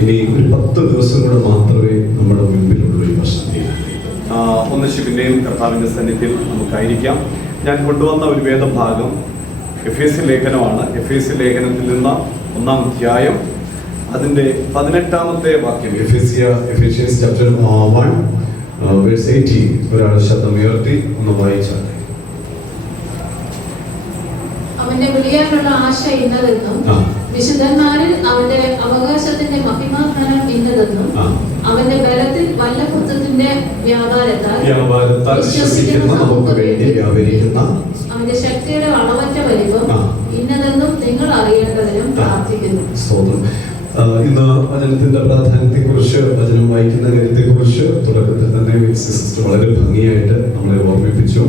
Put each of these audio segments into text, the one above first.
ഇനി ഒരു 10 ദിവസം കൂടെ മാത്രമേ നമ്മുടെ മുൻപിലുള്ളൂ ഈ വർഷത്തിൽ. ഒന്നിച്ച് പിന്നെയും കർത്താവിൻ്റെ സന്നിധിയിൽ നമുക്കായിരിക്കാം. ഞാൻ കൊണ്ടുവന്ന ഒരു വേദഭാഗം എഫേസ്യ ലേഖനമാണ്. എഫേസ്യ ലേഖനത്തിൽ നിന്ന് 1-ാം അധ്യായം അതിൻ്റെ 18-ാമത്തെ വാക്യം. Ephesians chapter 1 verse 18. ഒരാൾ ശബ്ദം ഉയർത്തി ഒന്ന് വായിച്ചാൽ. അവന്റെ വിളിയാനുള്ള ആശ ഇന്നതെന്നും വിശുദ്ധന്മാരിൽ അവന്റെ അവകാശത്തിന്റെ മഹിമാധനം ഇന്നതെന്നും അവന്റെ ബലത്തിൽ വല്ലഭത്വത്തിന്റെ വ്യാപാരത്താൽ വിശ്വസിക്കുന്ന നമുക്ക് വേണ്ടി വ്യാപരിക്കുന്ന അവന്റെ ശക്തിയുടെ അളവറ്റ വലിപ്പം ഇന്നതെന്നും നിങ്ങൾ അറിയേണ്ടതിനും പ്രാർത്ഥിക്കുന്നു. സ്തോത്രം. ഇന്ന് വചനത്തിന്റെ പ്രാധാന്യത്തെക്കുറിച്ച്, വചനം വായിക്കുന്ന കാര്യത്തെക്കുറിച്ച് തുടക്കത്തിൽ തന്നെ സിസ്റ്റർ വളരെ ഭംഗിയായിട്ട് നമ്മളെ ഓർമ്മിപ്പിച്ചു.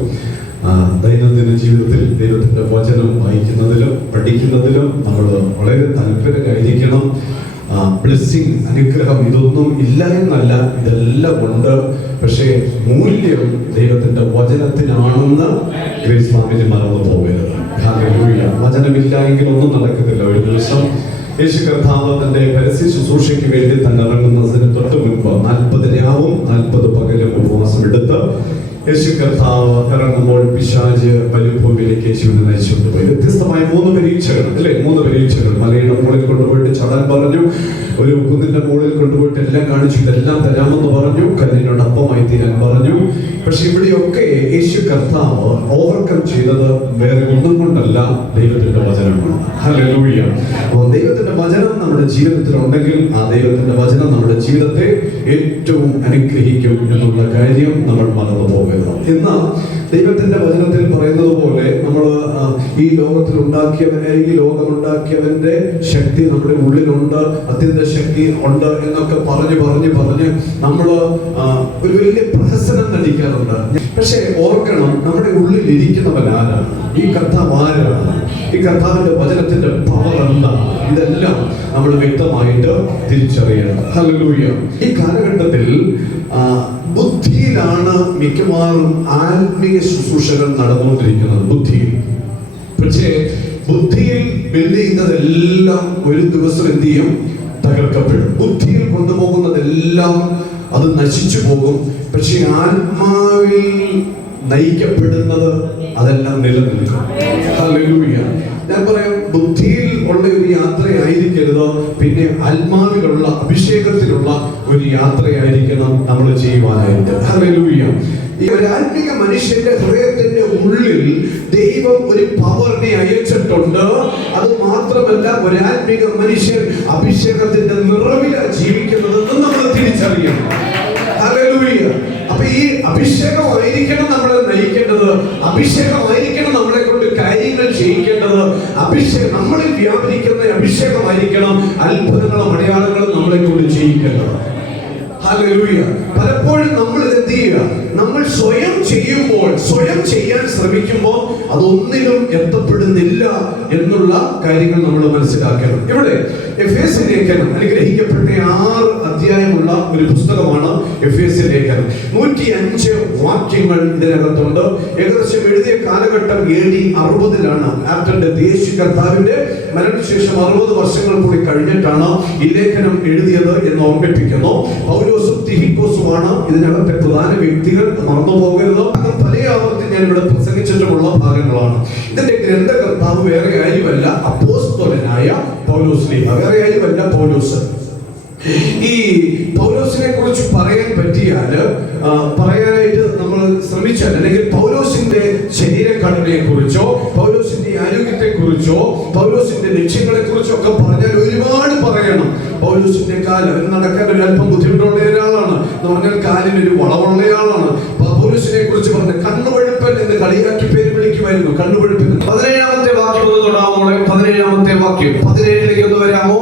ദൈനംദിന ജീവിതത്തിൽ ദൈവത്തിന്റെ വചനം വായിക്കുന്നതിലും പഠിക്കുന്നതിലും നമ്മൾ വളരെ താല്പര്യമായിരിക്കണം. ബ്ലെസ്സിങ്, അനുഗ്രഹം ഇതൊന്നും ഇല്ല എന്നല്ല, ഇതെല്ലാം ഉണ്ട്. പക്ഷേ മൂല്യം ദൈവത്തിന്റെ വചനത്തിനാണെന്ന് ഗ്രേസ് ഫാമിലി മറന്നു പോകരുത്. ഹല്ലേലൂയ. വചനമില്ല എങ്കിൽ ഒന്നും നടക്കുന്നില്ല. ഒരു ദിവസം യേശു കർത്താവ് തന്റെ പരസ്യ ശുശ്രൂഷയ്ക്ക് വേണ്ടി തന്നെ ഇറങ്ങുന്നതിന് തൊട്ട് മുൻപ് 40 രാവും 40 പകലും ഉപവാസം എടുത്ത് യേശു കർത്താവ് ഇറങ്ങുമ്പോൾ പിശാച് മരുഭൂമിയിലേക്ക് യേശുവിനെ നയിച്ചുകൊണ്ടുപോയി. വ്യത്യസ്തമായ 3 പരീക്ഷകൾ അല്ലേ? 3 പരീക്ഷകൾ. മലയുടെ മുകളിൽ കൊണ്ടുപോയിട്ട് ചടാൻ പറഞ്ഞു, ഒരു കുന്നിന്റെ മുകളിൽ കൊണ്ടുപോയിട്ട് എല്ലാം കാണിച്ചു, ഇതെല്ലാം തരാമെന്ന് പറഞ്ഞു, കല്ലിനോട് അപ്പമായി തീരാൻ പറഞ്ഞു. പക്ഷെ ഇവിടെയൊക്കെ യേശു കർത്താവ് ഓവർകം ചെയ്തത് വേറെ ഒന്നും കൊണ്ടല്ല, ദൈവത്തിന്റെ വചനമാണ്. ഹല്ലേലൂയ. അപ്പോൾ ദൈവത്തിന്റെ വചനം നമ്മുടെ ജീവിതത്തിൽ ഉണ്ടെങ്കിൽ ആ ദൈവത്തിന്റെ വചനം നമ്മുടെ ജീവിതത്തെ ഏറ്റവും അനുഗ്രഹിക്കും എന്നുള്ള കാര്യം നമ്മൾ മറന്നു പോകരുത്. ഇന്ന് ദൈവത്തിന്റെ വചനത്തിൽ പറയുന്നത് പോലെ നമ്മൾ ഈ ലോകമുണ്ടാക്കിയവന്റെ ശക്തി നമ്മുടെ ഉള്ളിലുണ്ട്, അത്യന്ത ശക്തി ഉണ്ട് എന്നൊക്കെ പറഞ്ഞ് നമ്മൾ ഒരു വലിയ പ്രഹസനം നടിക്കാറുണ്ട്. പക്ഷെ ഓർക്കണം, നമ്മുടെ ഉള്ളിൽ ഇരിക്കുന്നവൻ ആരാണ്? ഈ കർത്താവ് ആരാണ്? ഈ കർത്താവിന്റെ വചനത്തിന്റെ പവർ എന്താണ്? ഇതെല്ലാം നമ്മൾ വ്യക്തമായിട്ട് തിരിച്ചറിയണം. ഹല്ലേലൂയ. ഈ കാലഘട്ടത്തിൽ ബുദ്ധിയിലാണ് മിക്കവാറും ആത്മീയ ശുശ്രൂഷകൾ നടന്നുകൊണ്ടിരിക്കുന്നത്. ബുദ്ധിയിൽ. പക്ഷേ ബുദ്ധിയിൽ ബിൽഡ് ചെയ്യുന്നതെല്ലാം ഒരു ദിവസം എന്ത് ചെയ്യും? തകർക്കപ്പെടും. ബുദ്ധിയിൽ കൊണ്ടുപോകുന്നതെല്ലാം അത് നശിച്ചു പോകും. പക്ഷെ ആത്മാവിൽ നയിക്കപ്പെടുന്നത് അതെല്ലാം നിലനിൽക്കും. ഹല്ലേലൂയ. ഞാൻ പറയാം, ബുദ്ധിയിൽ ഉള്ള ഒരു യാത്രയായിരിക്കരുത്, പിന്നെ ആത്മാവിലുള്ള അഭിഷേകത്തിലുള്ള ഒരു യാത്രയായിരിക്കണം നമ്മൾ ചെയ്യുവാനായിട്ട്. ഹല്ലേലൂയ. ഈ ഒരു ആത്മീക മനുഷ്യന്റെ ഹൃദയത്തിന്റെ ഉള്ളിൽ ദൈവം ഒരു പവറിനെ അയച്ചിട്ടുണ്ട്. അത് മാത്രമല്ല, ഒരു ആത്മീക മനുഷ്യൻ അഭിഷേകത്തിന്റെ നിറവിലാണ് ജീവിക്കുന്നതെന്ന് നമ്മൾ തിരിച്ചറിയണം. ഹല്ലേലൂയ. അപ്പൊ ഈ അഭിഷേകമായിരിക്കണം നമ്മളെ നയിക്കേണ്ടത്, അഭിഷേകമായിരിക്കണം നമ്മളെ കൊണ്ട് കാര്യങ്ങൾ ചെയ്യിക്കേണ്ടത്, നമ്മളിൽ വ്യാപരിക്കുന്ന അഭിഷേകമായിരിക്കണം അത്ഭുതങ്ങളും അടയാളങ്ങളും നമ്മളെ കൊണ്ട് ചെയ്യിക്കേണ്ടത്. ഹല്ലേലൂയ. പലപ്പോഴും നമ്മൾ എന്ത് ചെയ്യുക? നമ്മൾ സ്വയം ചെയ്യുമ്പോൾ, സ്വയം ചെയ്യാൻ ശ്രമിക്കുമ്പോൾ അതൊന്നിനും എത്തപ്പെടുന്നില്ല എന്നുള്ള കാര്യങ്ങൾ നമ്മൾ മനസ്സിലാക്കണം. ഇവിടെ എഫേസ്യ ലേഖനം അനുഗ്രഹിക്കപ്പെട്ട 6 അധ്യായമുള്ള ഒരു പുസ്തകമാണ് എഫേസ്യ ലേഖനം. 105 വാക്യങ്ങൾ ഇതിനകത്തുണ്ട്. ഏകദേശം എഴുതിയ കാലഘട്ടം AD 60-ലാണ്. ആഫ്റ്റർ ഡെത്ത്, യേശു കർത്താവിന്റെ മരണശേഷം 60 വർഷങ്ങൾ കൂടി കഴിഞ്ഞിട്ടാണ് ഈ ലേഖനം എഴുതിയത് എന്ന് ഓർമ്മിപ്പിക്കുന്നു. പൗലോസും തിഹിക്കോസുമാണ് ഇതിനകത്തെ പ്രധാന വ്യക്തികൾ. മറന്നു പോകരുത്. പല ആവർത്തി ഞാൻ ഇവിടെ പ്രസംഗിച്ചിട്ടുമുള്ള ഭാഗങ്ങളാണ്. ഇതിന്റെ ഗ്രന്ഥകർത്താവ് വേറെ ആരുമല്ല, അപ്പോസ്തലനായ പൗലോസ്. വേറെ ആരുമല്ല പൗലോസ്. ഈ പൗലോസിനെ കുറിച്ച് പറയാനായിട്ട് നമ്മൾ ശ്രമിച്ചാൽ, അല്ലെങ്കിൽ പൗലോസിന്റെ ശരീരഘടനയെ കുറിച്ചോ പൗലോസിന്റെ ആരോഗ്യത്തെ കുറിച്ചോ പൗലോസിന്റെ ലക്ഷ്യങ്ങളെ കുറിച്ചോ ഒക്കെ പറഞ്ഞാൽ ഒരുപാട് പറയണം. പൗലോസിന്റെ കാലം നടക്കാൻ ഒരു അല്പം ബുദ്ധിമുട്ടുള്ള ഒരാളാണ് എന്ന് പറഞ്ഞാൽ, കാലിനൊരു വളവുള്ളയാളാണ്. പൗലോസിനെ കുറിച്ച് പറഞ്ഞ കണ്ണുപഴുപ്പൻ എന്ന് കളിയാക്കി പേര് വിളിക്കുമായിരുന്നു. കണ്ണുപഴുപ്പൻ. 17-ാമത്തെ വാക്യം ഒന്ന് തൊടാമോ? 17-ാമത്തെ വാക്യം 17ലേക്ക് ഒന്ന് വരാമോ?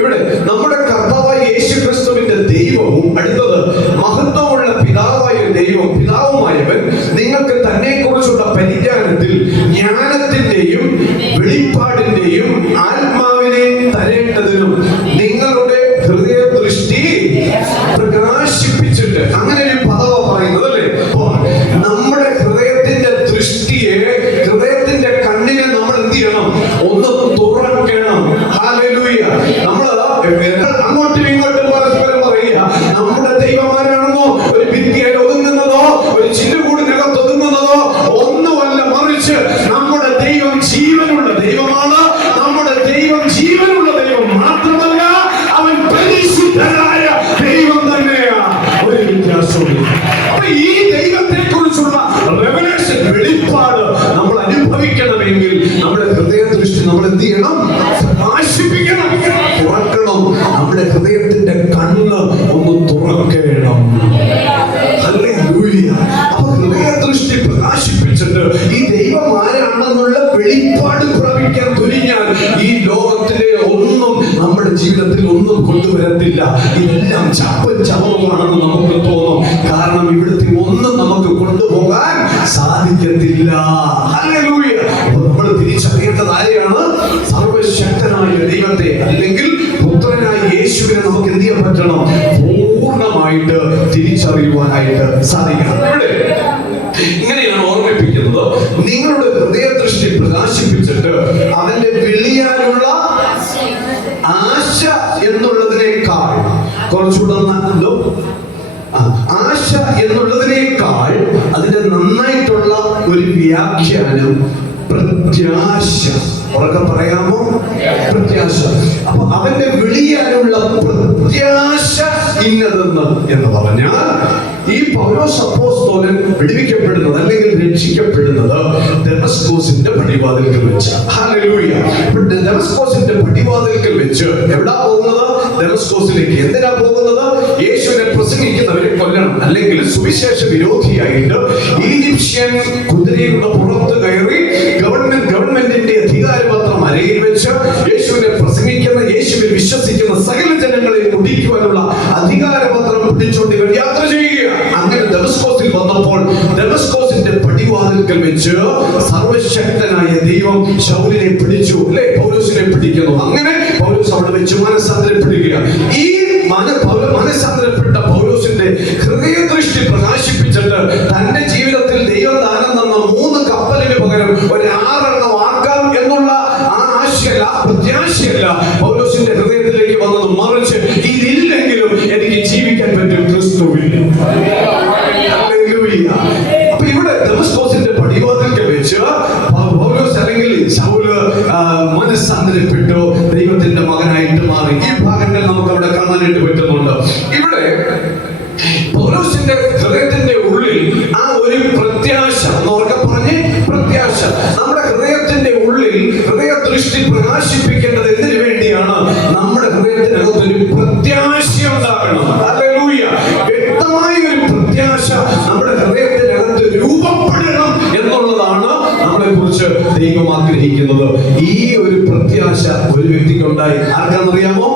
ഇവിടെ നമ്മുടെ കർത്താവായ യേശു ക്രിസ്തുവിന്റെ ദൈവവും അടുത്തത് മഹത്വമുള്ള പിതാവുമായവൻ നിങ്ങൾക്ക് തന്നെ കുറിച്ചുള്ള പരിജ്ഞാനത്തിൽ ജ്ഞാനത്തിന്റെയും വെളിപ്പാടിന്റെയും ആത്മാവിനെ തരേണ്ടതിനും നിങ്ങളുടെ ഹൃദയ ദൃഷ്ടി പ്രകാശിപ്പിച്ചിട്ട്, അങ്ങനെ ഒരു പദവ പറയുന്നത് അല്ലേ? നമ്മുടെ ഹൃദയത്തിന്റെ ദൃഷ്ടിയെ, ഹൃദയത്തിന്റെ കണ്ണിനെ നമ്മൾ എന്ത് ചെയ്യണം? ഒന്ന് തുറക്കണം. പ്രകാശിപ്പിച്ചിട്ട് ഈ ദൈവം ആരാണെന്നുള്ള വെളിപ്പാട് പ്രാപിക്കാൻ തുനിഞ്ഞാൽ ഈ ലോകത്തിലെ ഒന്നും നമ്മുടെ ജീവിതത്തിൽ ഒന്നും കൊണ്ടുവരത്തില്ല. ഇതെല്ലാം ചപ്പൻ ചവറുമാണെന്ന് നമുക്ക് തോന്നും. കാരണം ഇവിടുത്തെ ഒന്നും നമുക്ക് കൊണ്ടുപോകാൻ സാധിക്കത്തില്ല. ഹല്ലേലൂയ. അപ്പോൾ നമ്മൾ തിരിച്ചറിയേണ്ടത് ആരെയാണ്? സർവശക്തനായ ദൈവത്തെ, അല്ലെങ്കിൽ പുത്രനായ യേശുവിനെ നമുക്ക് എന്ത് ചെയ്യാൻ പറ്റണം? പൂർണ്ണമായിട്ട് തിരിച്ചറിയുവാനായിട്ട് സാധിക്കണം. ഇവിടെ ഇങ്ങനെയാണ് ഓർമ്മിപ്പിക്കുന്നത്, നിങ്ങളുടെ ഹൃദയദൃഷ്ടി പ്രകാശിപ്പിച്ചിട്ട് അവന്റെ വിളിയാനുള്ള ആശ എന്നുള്ളതിനേക്കാൾ കുറച്ചുകൂടെ ആശ എന്നുള്ളതിനേക്കാൾ അതിന്റെ നന്നായിട്ടുള്ള ഒരു വ്യാഖ്യാനം പ്രത്യാശ. ഉറക്കെ പറയാമോ? പ്രത്യാശ. അപ്പൊ അവന്റെ വിളിയാനുള്ള പ്രത്യാശ ഇന്നതെന്ന് എന്ന് പറഞ്ഞാൽ ഈ പൗലോസ് അപ്പോസ്തലൻ വിടുവിക്കപ്പെടുന്നത് അല്ലെങ്കിൽ രക്ഷിക്കപ്പെടുന്നത് ദമസ്കോസിന്റെ പടിവാതിൽക്കൽ വെച്ച്. ഹല്ലേലൂയ. ദമസ്കോസിന്റെ പടിവാതിൽക്കൽ വെച്ച് എവിടാ പോകുന്നത്? ദമസ്കോസിലേക്ക്. എന്തിനാ പോകുന്നത്? യേശുവിനെ പ്രസംഗിക്കുന്നവരെ കൊല്ലണം, അല്ലെങ്കിൽ സുവിശേഷ വിരോധിയായിട്ട് ഈജിപ്ഷ്യൻ കുതിരയുടെ പുറത്ത് കയറി ഗവൺമെന്റിന്റെ അധികാരപത്രം അരയിൽ വെച്ച് യേശുവിനെ പ്രസംഗിക്കുന്ന, യേശുവിൽ വിശ്വസിക്കുന്ന സകല ജനങ്ങളെ മുടിക്കുവാനുള്ള അധികാരപത്രം പിടിച്ചുകൊണ്ട് ഇവർ യാത്ര ചെയ്യുക. അങ്ങനെ ദമസ്കോസിൽ വന്നപ്പോൾ ദമസ്കോസിന്റെ പടിവാതിൽക്കൽ വെച്ച് സർവശക്തനായ ദൈവം ശൗലിനെ പിടിച്ചു, അല്ലെ? പൗലോസിനെ പിടിക്കുന്നു. അങ്ങനെ പൗലോസ് അവിടെ വെച്ച് മനസ്സാന്തരപ്പെടുക. ഈ മനസ്സാന്തരപ്പെട്ട പൗലോസിന്റെ ഹൃദയദൃഷ്ടി പ്രകാശിപ്പിച്ചിട്ട് തന്റെ ജീവിതത്തിൽ ദൈവം ദാനം തന്ന 3 കപ്പലിന് പകരം ഒരു 6 ആക്കാം എന്നുള്ള ആ ആശയല്ല, പ്രത്യാശയല്ല പൗലോസിന്റെ ഹൃദയത്തിലേക്ക് വന്നത്. മറിച്ച് ഇതില്ലെങ്കിലും എനിക്ക് ജീവിക്കാൻ പറ്റും ക്രിസ്തുവിൽ. അപ്പൊ ഇവിടെ ദമസ്കോസിന്റെ പടിവാതിൽക്കൽ വെച്ച് പൗലോസ് അല്ലെങ്കിൽ ശൗല് മനസ്സാന്തരപ്പെട്ടു, ദൈവത്തിന്റെ മകനായിട്ട് മാറി. ഈ ഭാഗങ്ങൾ നമുക്ക് അവിടെ കാണാനായിട്ട് പറ്റുന്നുണ്ട്. ഇവിടെ പൗലോസിന്റെ ഹൃദയത്തിന്റെ ഉള്ളിൽ ആ ഒരു പ്രത്യാശ, എന്നൊക്കെ പറഞ്ഞ് പ്രത്യാശ. നമ്മുടെ ഹൃദയത്തിന്റെ ഉള്ളിൽ ഹൃദയദൃഷ്ടി പ്രകാശിപ്പിക്കേണ്ടത് എന്തിനു വേണ്ടിയാണ്? നമ്മുടെ ഹൃദയത്തിനകത്തൊരു പ്രത്യാശ ഉണ്ടാകണം. ഹല്ലേലൂയ. വ്യക്തമായ ഒരു പ്രത്യാശ നമ്മുടെ ഹൃദയത്തിനകത്ത് രൂപപ്പെടണം എന്നുള്ളതാണ് നമ്മളെ കുറിച്ച് ദൈവം ആഗ്രഹിക്കുന്നത്. ഈ ഒരു പ്രത്യാശ ഒരു വ്യക്തിക്ക് ഉണ്ടായി. ആർക്കാണെന്നറിയാമോ?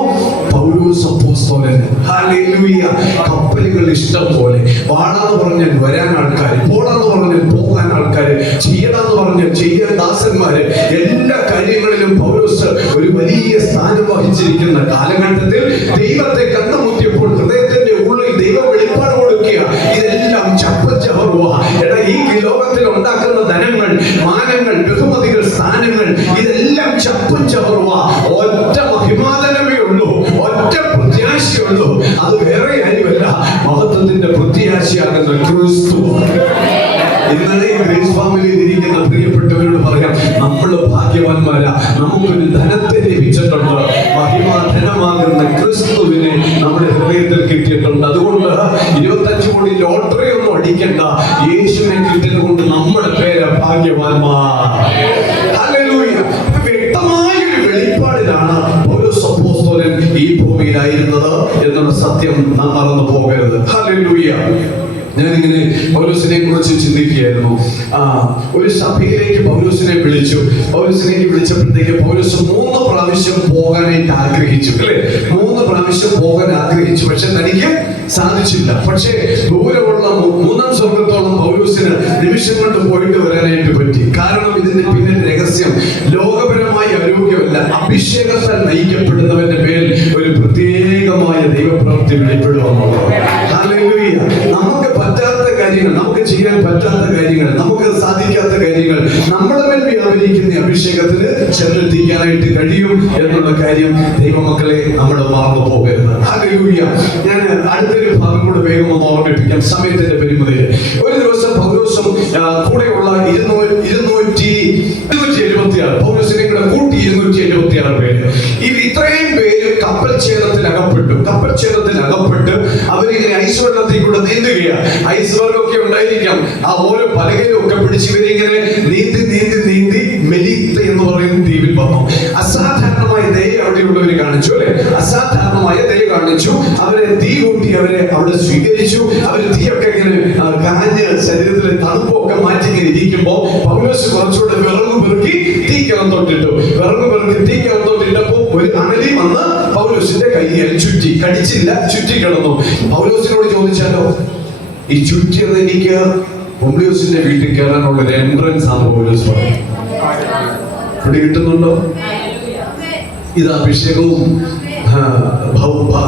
പൗലോസ് അപ്പോസ്തലന്. ഹല്ലേലൂയ. കപ്പലുകൾ ഇഷ്ടം പോലെ, വാടാന്ന് പറഞ്ഞാൽ വരാൻ ആൾക്കാർ, പോടാന്ന് പറഞ്ഞാൽ പോകാൻ ആൾക്കാർ, ചെയ്യണമെന്ന് പറഞ്ഞാൽ ചെയ്യാൻ ദാസന്മാര്, എല്ലാ കാര്യങ്ങളിലും പൗലോസ് ഒരു വലിയ സ്ഥാനം വഹിച്ചിരിക്കുന്ന കാലഘട്ടത്തിൽ ദൈവത്തെ കണ്ടുമുട്ടിയപ്പോൾ ഹൃദയത്തിന്റെ ഉള്ളിൽ ദൈവം വെളിപ്പാട് കൊടുക്കുക. ഇതെല്ലാം ചപ്പച്ചവറുവ. എടാ, ഈ ലോകത്തിൽ ഉണ്ടാക്കുന്ന ധനങ്ങൾ, മാനങ്ങൾ, ബഹുമതികൾ, സ്ഥാനങ്ങൾ, ഇതെല്ലാം ചപ്പും ചവറുവ. ഒറ്റ മഹിമാതനമേ ഉള്ളൂ, ഒറ്റ പ്രത്യാശയുള്ളൂ. അത് വേറെ ആരുമല്ല, മഹത്വത്തിന്റെ പ്രത്യാശയാകുന്ന ക്രിസ്തു. ഇന്നലെ ഗ്രേസ് ഫാമിലിയിൽ ഇരിക്കുന്ന പ്രിയപ്പെട്ടവരോട് പറയാം, നമ്മൾ ഭാഗ്യവാന്മാരാ. നമുക്കൊരു ധനത്തെ ലഭിച്ചിട്ടുണ്ട്. മഹിമാധനമാകുന്ന ക്രിസ്തുവിനെ നമ്മുടെ ഹൃദയത്തിൽ കിട്ടിയിട്ടുണ്ട്. അതുകൊണ്ട് 25 കോടി ലോട്ടറി ഒന്നും അടിക്കണ്ട. യേശുവിനെ കിട്ടിയത് കൊണ്ട് നമ്മുടെ പേര് ഭാഗ്യവാന്മാർ. ഹല്ലേലൂയ. വ്യക്തമായ ഒരു വെളിപ്പാടിലാണ് പൗലോസ് അപ്പോസ്തലൻ ഈ ഭൂമിയിലായിരുന്നത് എന്നുള്ള സത്യം നാം മറന്നു പോകരുത്. ഹല്ലേലൂയ. ഞാനിങ്ങനെ പൗലോസിനെ കുറിച്ച് ചിന്തിക്കുകയായിരുന്നു. ഒരു സഭയിലേക്ക് പൗലോസിനെ വിളിച്ചു. പൗലോസിലേക്ക് വിളിച്ചപ്പോഴത്തേക്ക് പൗലോസ് 3 പ്രാവശ്യം പോകാനായിട്ട് ആഗ്രഹിച്ചു, അല്ലെ? 3 പ്രാവശ്യം പോകാൻ ആഗ്രഹിച്ചു, പക്ഷെ തനിക്ക് സാധിച്ചില്ല. പക്ഷേ ദൂരമുള്ള 3ാം സ്വർഗത്തോളം പൗലോസിന് നിമിഷം കൊണ്ട് പോയിട്ട് വരാനായിട്ട് പറ്റി. കാരണം ഇതിന്റെ പിന്നിൽ രഹസ്യം ലോകപരമായ ആരോഗ്യമല്ല, അഭിഷേകത്താൽ നയിക്കപ്പെടുന്നവന്റെ മേൽ ഒരു പ്രത്യേകമായ ദൈവപ്രവൃത്തി വെളിപ്പെടുവാന്നുള്ളത്. ഹല്ലേലൂയ. നമുക്ക് പറ്റാത്ത കാര്യങ്ങൾ, നമുക്ക് ചെയ്യാൻ പറ്റാത്ത കാര്യങ്ങൾ, നമുക്ക് സാധിക്കാത്ത കാര്യങ്ങൾ നമ്മുടെ മേൽ വ്യാപരിക്കുന്ന അഭിഷേകത്തിന് ചെന്നെത്തിക്കാനായിട്ട് കഴിയും എന്നുള്ള കാര്യം ദൈവമക്കളെ നമ്മൾ മറന്നു പോകരുത്. ഹല്ലേലൂയ. ഞാൻ അടുത്തൊരു ഭാഗം കൂടെ വേഗം ഒന്ന് ഓർമ്മിപ്പിക്കാം സമയത്തിന്റെ പരിമിതിയിൽ. ഒരു ദിവസം പൗലോസും കൂടെയുള്ള 276 പൗലോസിനെ കൂടെ കൂട്ടി 276 പേര്, ഇത്രയും പേര് കപ്പൽ ഛേദത്തിൽ അകപ്പെട്ട് അവരിങ്ങനെ ഐസ് വെള്ളത്തിൽ കൂടെ നീന്തുകയാണ്. ഐസ് വെള്ളമൊക്കെ ഉണ്ടായിരിക്കാം. ആ ഓരോ പലകയിലും ഒക്കെ പിടിച്ച് ഇവരിങ്ങനെ നീന്തി മെലീത്ത എന്ന് പറയുന്ന ദ്വീപിൽ വന്നു. അസാധാരണമായ ദയ അവിടെയുള്ളവർ കാണിച്ചു, അല്ലെ? അസാധാരണമായ ദയ കാണിച്ചു. അവരെ തീ കൂട്ടി അവരെ അവിടെ സ്വീകരിച്ചു. അവര് തീയൊക്കെ ഇങ്ങനെ കാഞ്ഞ് ശരീരത്തിലെ തണുപ്പൊക്കെ മാറ്റി ഇങ്ങനെ ഇരിക്കുമ്പോ പൗലോസ് കുറച്ചുകൂടെ വിറക് പെറുക്കി തീക്കകം തൊട്ടിട്ടു. വിറക് പെറുക്കി തീക്കകം തൊട്ടിട്ടപ്പോ ഒരു അണലി വന്ന് പൗലോസിന്റെ കയ്യിൽ ചുറ്റി, കടിച്ചില്ല, ചുറ്റി കിടന്നു. പൗലോസിനോട് ചോദിച്ചാലോ, ഈ ചുറ്റിയത് എനിക്ക് പൗലോസിന്റെ വീട്ടിൽ കയറാനുള്ള ഒരു എൻട്രൻസ് ആണ് പൗലോസ് പറഞ്ഞു. ഇവിടെ കിട്ടുന്നുണ്ടോ? ഇത് അഭിഷേകവും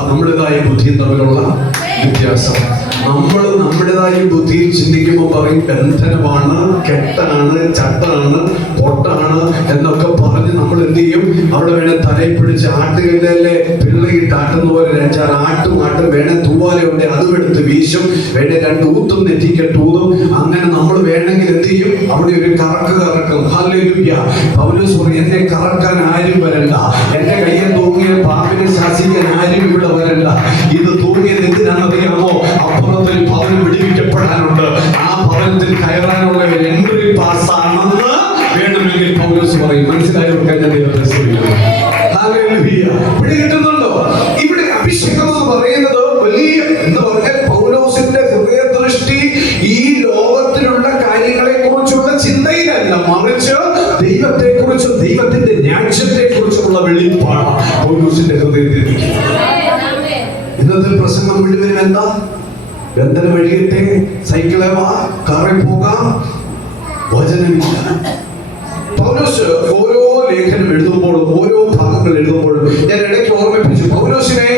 നമ്മുടേതായ ബുദ്ധിയും തമ്മിലുള്ള വ്യത്യാസം. നമ്മൾ നമ്മുടേതായ ബുദ്ധിയിൽ ചിന്തിക്കുമ്പോൾ പറയും ബന്ധനമാണ്, കെട്ടാണ്, ചട്ടാണ്, പൊട്ടാണ് എന്നൊക്കെ പറഞ്ഞ് നമ്മൾ എന്ത് ചെയ്യും? അവിടെ വേണേ തലയിൽ പിടിച്ച് ആട്ടുകല്ലേ പിള്ളയിട്ട് ആട്ടുന്ന പോലെ 5-6 ആട്ടും വേണേ തൂവാലുണ്ട് അതും എടുത്ത് വീശും, വേണേ 2 ഊത്തും നെറ്റിക്കെട്ടൂതും. അങ്ങനെ നമ്മൾ വേണമെങ്കിൽ എന്ത് ചെയ്യും? അവിടെ ഒരു കറക്കും. ഹല്ലേലൂയ. പൗലോസ് പറയും, എന്നെ കറക്കാൻ ആരും വരണ്ട, എന്റെ കയ്യിൽ തൂങ്ങിയ പാമ്പിനെ ശാസിക്കാൻ ആരും ഇവിടെ വരണ്ട. ഇത് തൂങ്ങിയത് എന്തിനാണെന്നറിയാമോ? അപ്പുറത്തിൽ ഭവനം വിടുവിക്കപ്പെടാനുണ്ട്. ആ ഭവനത്തിൽ കയറാനുള്ള ഒരു എൻട്രി പാസ് ആണെന്ന് വേണമെങ്കിൽ പൗലോസ് പറയും. മനസ്സിലായവർക്ക് ഞാൻ ദൈവത്തെ സ്തുതിക്കുന്നു. ഹല്ലേലൂയ. പിടികിട്ടുന്നുണ്ടോ? ഇവിടെ അഭിഷേകം എന്ന് പറയുന്നത് വലിയ എന്ന് പറഞ്ഞാൽ പൗലോസിന്റെ ഹൃദയദൃഷ്ടി ഈ ലോകത്തിലുള്ള കാര്യങ്ങളെ കുറിച്ചുള്ള ചിന്തയിലല്ല, മറിച്ച് ദൈവത്തെ കുറിച്ച്, ദൈവത്തിന്റെ രാജ്യത്തെ കുറിച്ചുള്ള വെളിപ്പാണ് പൗലോസിന്റെ ഹൃദയത്തിൽ. ഇന്നത്തെ പ്രസംഗം മുഴുവൻ എന്താ? ബന്ധനം വഴിയട്ടെ, സൈക്കിളെ വാ, കാറിൽ പോകാം, വചനമില്ല. പൗലോസ് ഓരോ ലേഖനം എഴുതുമ്പോഴും ഓരോ ഭാഗങ്ങൾ എഴുതുമ്പോഴും ഞാൻ ഇടയ്ക്ക് ഓർമ്മിപ്പിച്ചു, പൗലോസിനെ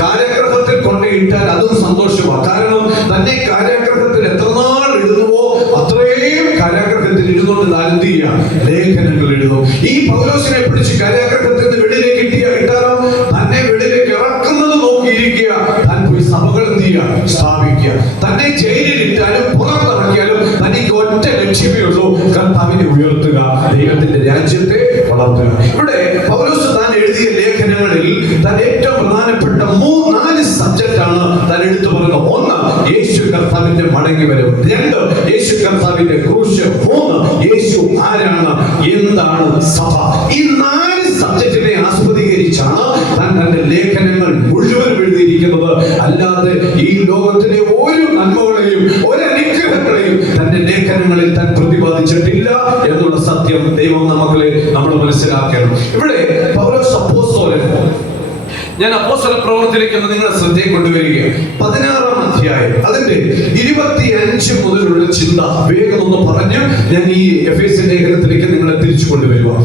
കാരാഗൃഹത്തിൽ കൊണ്ടുപോയിട്ടാൽ അതും സന്തോഷമാണ്. കാരണം തന്നെ കാരാഗൃഹത്തിൽ എത്ര നാൾ എഴുതുമോ അത്രയും കാരാഗൃഹത്തിൽ ഇരുന്നുകൊണ്ട് താനെന്ത് ചെയ്യാം? ലേഖനങ്ങൾ എഴുതും. ഈ പൗലോസിനെ പിടിച്ച് കാരാഗൃഹത്തിൽ നിന്ന് വെളിയിലേക്ക് ഇട്ടാലോ തന്നെ വെളിയിലേക്ക് ഇറക്കുന്നത് നോക്കിയിരിക്കുക. താൻ പോയി സഭകൾ എന്ത് ചെയ്യുക? സ്ഥാപിക്കുക. തന്നെ ജയിലിലിട്ടാലും പുറത്തിറക്കിയാലും തനിക്ക് ഒറ്റ ലക്ഷ്യമേ ഉള്ളൂ, കർത്താവിനെ ഉയർത്തുക, ദൈവത്തിന്റെ രാജ്യത്തെ വളർത്തുക. ഇവിടെ പൗലോസ് താൻ എഴുതിയ ലേഖനങ്ങളിൽ താൻ ഏറ്റവും പ്രധാനപ്പെട്ട 4 സബ്ജക്റ്റാണ് താൻ എടുത്തു പറയുന്നത്. 1, യേശു കർത്താവിന്റെ മടങ്ങി വരവ്. 2, യേശു കർത്താവിന്റെ ക്രൂശ്. 3, യേശു ആരാണ്, എന്താണ് സഭ. ഈ 4 സബ്ജക്റ്റിനെ ആസ്പദീകരിച്ചാണ് താൻ തന്റെ ലേഖനങ്ങൾ മുഴുവൻ എഴുതിയിരിക്കുന്നത്. അല്ലാതെ ഈ ലോകത്തിലെ ഒരു നന്മകളെയും ഒരു അനുഗ്രഹങ്ങളെയും തന്റെ ലേഖനങ്ങളിൽ താൻ പ്രതിപാദിച്ചിട്ടില്ല എന്നുള്ള സത്യം ദൈവം നമ്മൾ മനസ്സിലാക്കണം. ഇവിടെ പൗലോസ് അപ്പോസ്തലൻ, ഞാൻ അപ്പോസ്തല പ്രവൃത്തിയിലേക്ക് നിങ്ങളെ ശ്രദ്ധയെ കൊണ്ടുവരികയാണ്. 16-ാം അധ്യായം അതിന്റെ 25 മുതലുള്ള ചിന്ത വേഗം ഒന്ന് പറഞ്ഞ് ഞാൻ ഈ എഫേസ്യ ലേഖനത്തിലേക്ക് നിങ്ങളെ തിരിച്ചു കൊണ്ടുവരാം.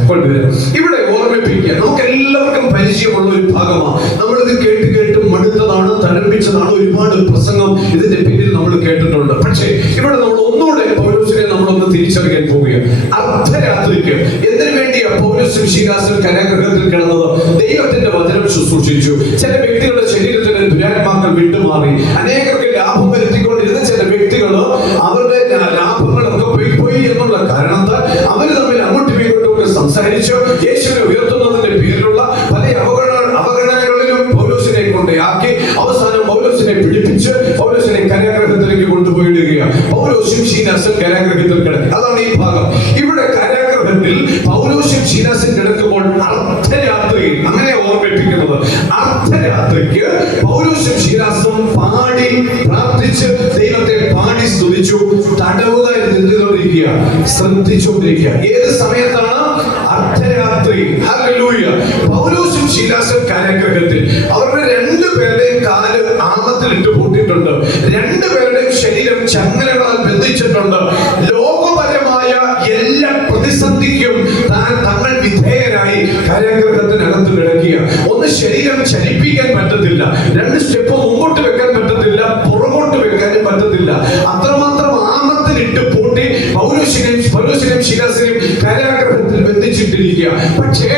ഇവിടെ ഓർമ്മിപ്പിക്കുക, നമുക്ക് എല്ലാവർക്കും പരിചയമുള്ള ഒരു ഭാഗമാണ്. നമ്മളിത് കേട്ട് മടുത്തതാണ്, തഴമ്പിച്ചതാണ്. ഒരുപാട് പ്രസംഗം ഇതിന്റെ പിന്നിൽ നമ്മൾ കേട്ടിട്ടുണ്ട്. പക്ഷേ ഇവിടെ നമ്മൾ ഒന്നുകൂടെ പൗലോസിനെ നമ്മളൊന്ന് തിരിച്ചറിയാൻ പോവുകയാണ്. അർദ്ധരാത്രിക്ക് എന്തിനു വേണ്ടിയാ പൗലോസും ശീലാസും കാരാഗൃഹത്തിൽ കിടന്നത്? ദൈവത്തിന്റെ വചനം ശുശ്രൂഷിച്ചു. ചില വ്യക്തികളുടെ ശരീരത്തിന് ദുരാത്മാക്കൾ വിട്ടുമാറി അനേകർക്ക് ലാഭം വരുത്തിക്കൊണ്ടിരുന്ന ചില വ്യക്തികൾ അവരുടെ ലാഭങ്ങളൊക്കെ പോയി എന്നുള്ള കാരണത്താൽ അവർ തമ്മിൽ അങ്ങോട്ടും ഇങ്ങോട്ടും സംസാരിച്ചു യേശുവിനെ ഉയർത്തുന്നതിന്റെ പേരിലുള്ള പല അവഗണനകളിലും പൗലോസിനെ കൊണ്ടാക്കി അവസാനം പൗലോസിനെ പിടിപ്പിച്ച് പൗലോസിനെ കാരാഗൃഹത്തിലേക്ക് കൊണ്ടുപോയിടുകയാണ്. പൗലോസും ശീലാസും കാരാഗൃഹത്തിൽ കിടക്കി. അതാണ് ഈ ഭാഗം. ഇവിടെ കാരാഗൃഹത്തിൽ പൗലോസും ശീലാസും കിടക്കുമ്പോൾ അർദ്ധരാത്രിയിൽ, അങ്ങനെ ഓർമ്മിപ്പിക്കുന്നത്, അർദ്ധരാത്രിക്ക് പൗലോസും ശീലാസും പാടി പ്രാർത്ഥിച്ച് ദൈവത്തെ പാടി സ്തുതിച്ചു. തടവുകാർ നിന്നുകൊണ്ടിരിക്കുക, ശ്രദ്ധിച്ചുകൊണ്ടിരിക്കുക. ഏത് സമയത്താണ്? അർദ്ധരാത്രി. ഹല്ലേലൂയ. പൗലോസും ശീലാസും കാരാഗൃഹത്തിൽ. അവരുടെ 2 പേരുടെയും കാല് ആമത്തിലിട്ട് പൂട്ടിയിട്ടുണ്ട്. 2 പേരുടെയും ശരീരം ചങ്ങലകളാൽ ബന്ധിച്ചിട്ടുണ്ട്. ലോകപരമായ എല്ലാ പ്രതിസന്ധിക്കും തങ്ങൾ വിധേയരായി കാരാഗൃഹത്തിനകത്ത് കിടക്കുക. ഒന്ന്, ശരീരം ചലിപ്പിക്കാൻ പറ്റത്തില്ല. 2 സ്റ്റെപ്പ് മുമ്പോട്ട് വെക്കാൻ പറ്റത്തില്ല, പുറകോട്ട് വെക്കാനും പറ്റത്തില്ല. അത്രമാത്രം ആമത്തിലിട്ട് പൂട്ടി പൗലോസിനെയും ശീലാസിനെയും കാരാഗൃഹത്തിൽ ബന്ധിച്ചിട്ടിരിക്കുക. പക്ഷേ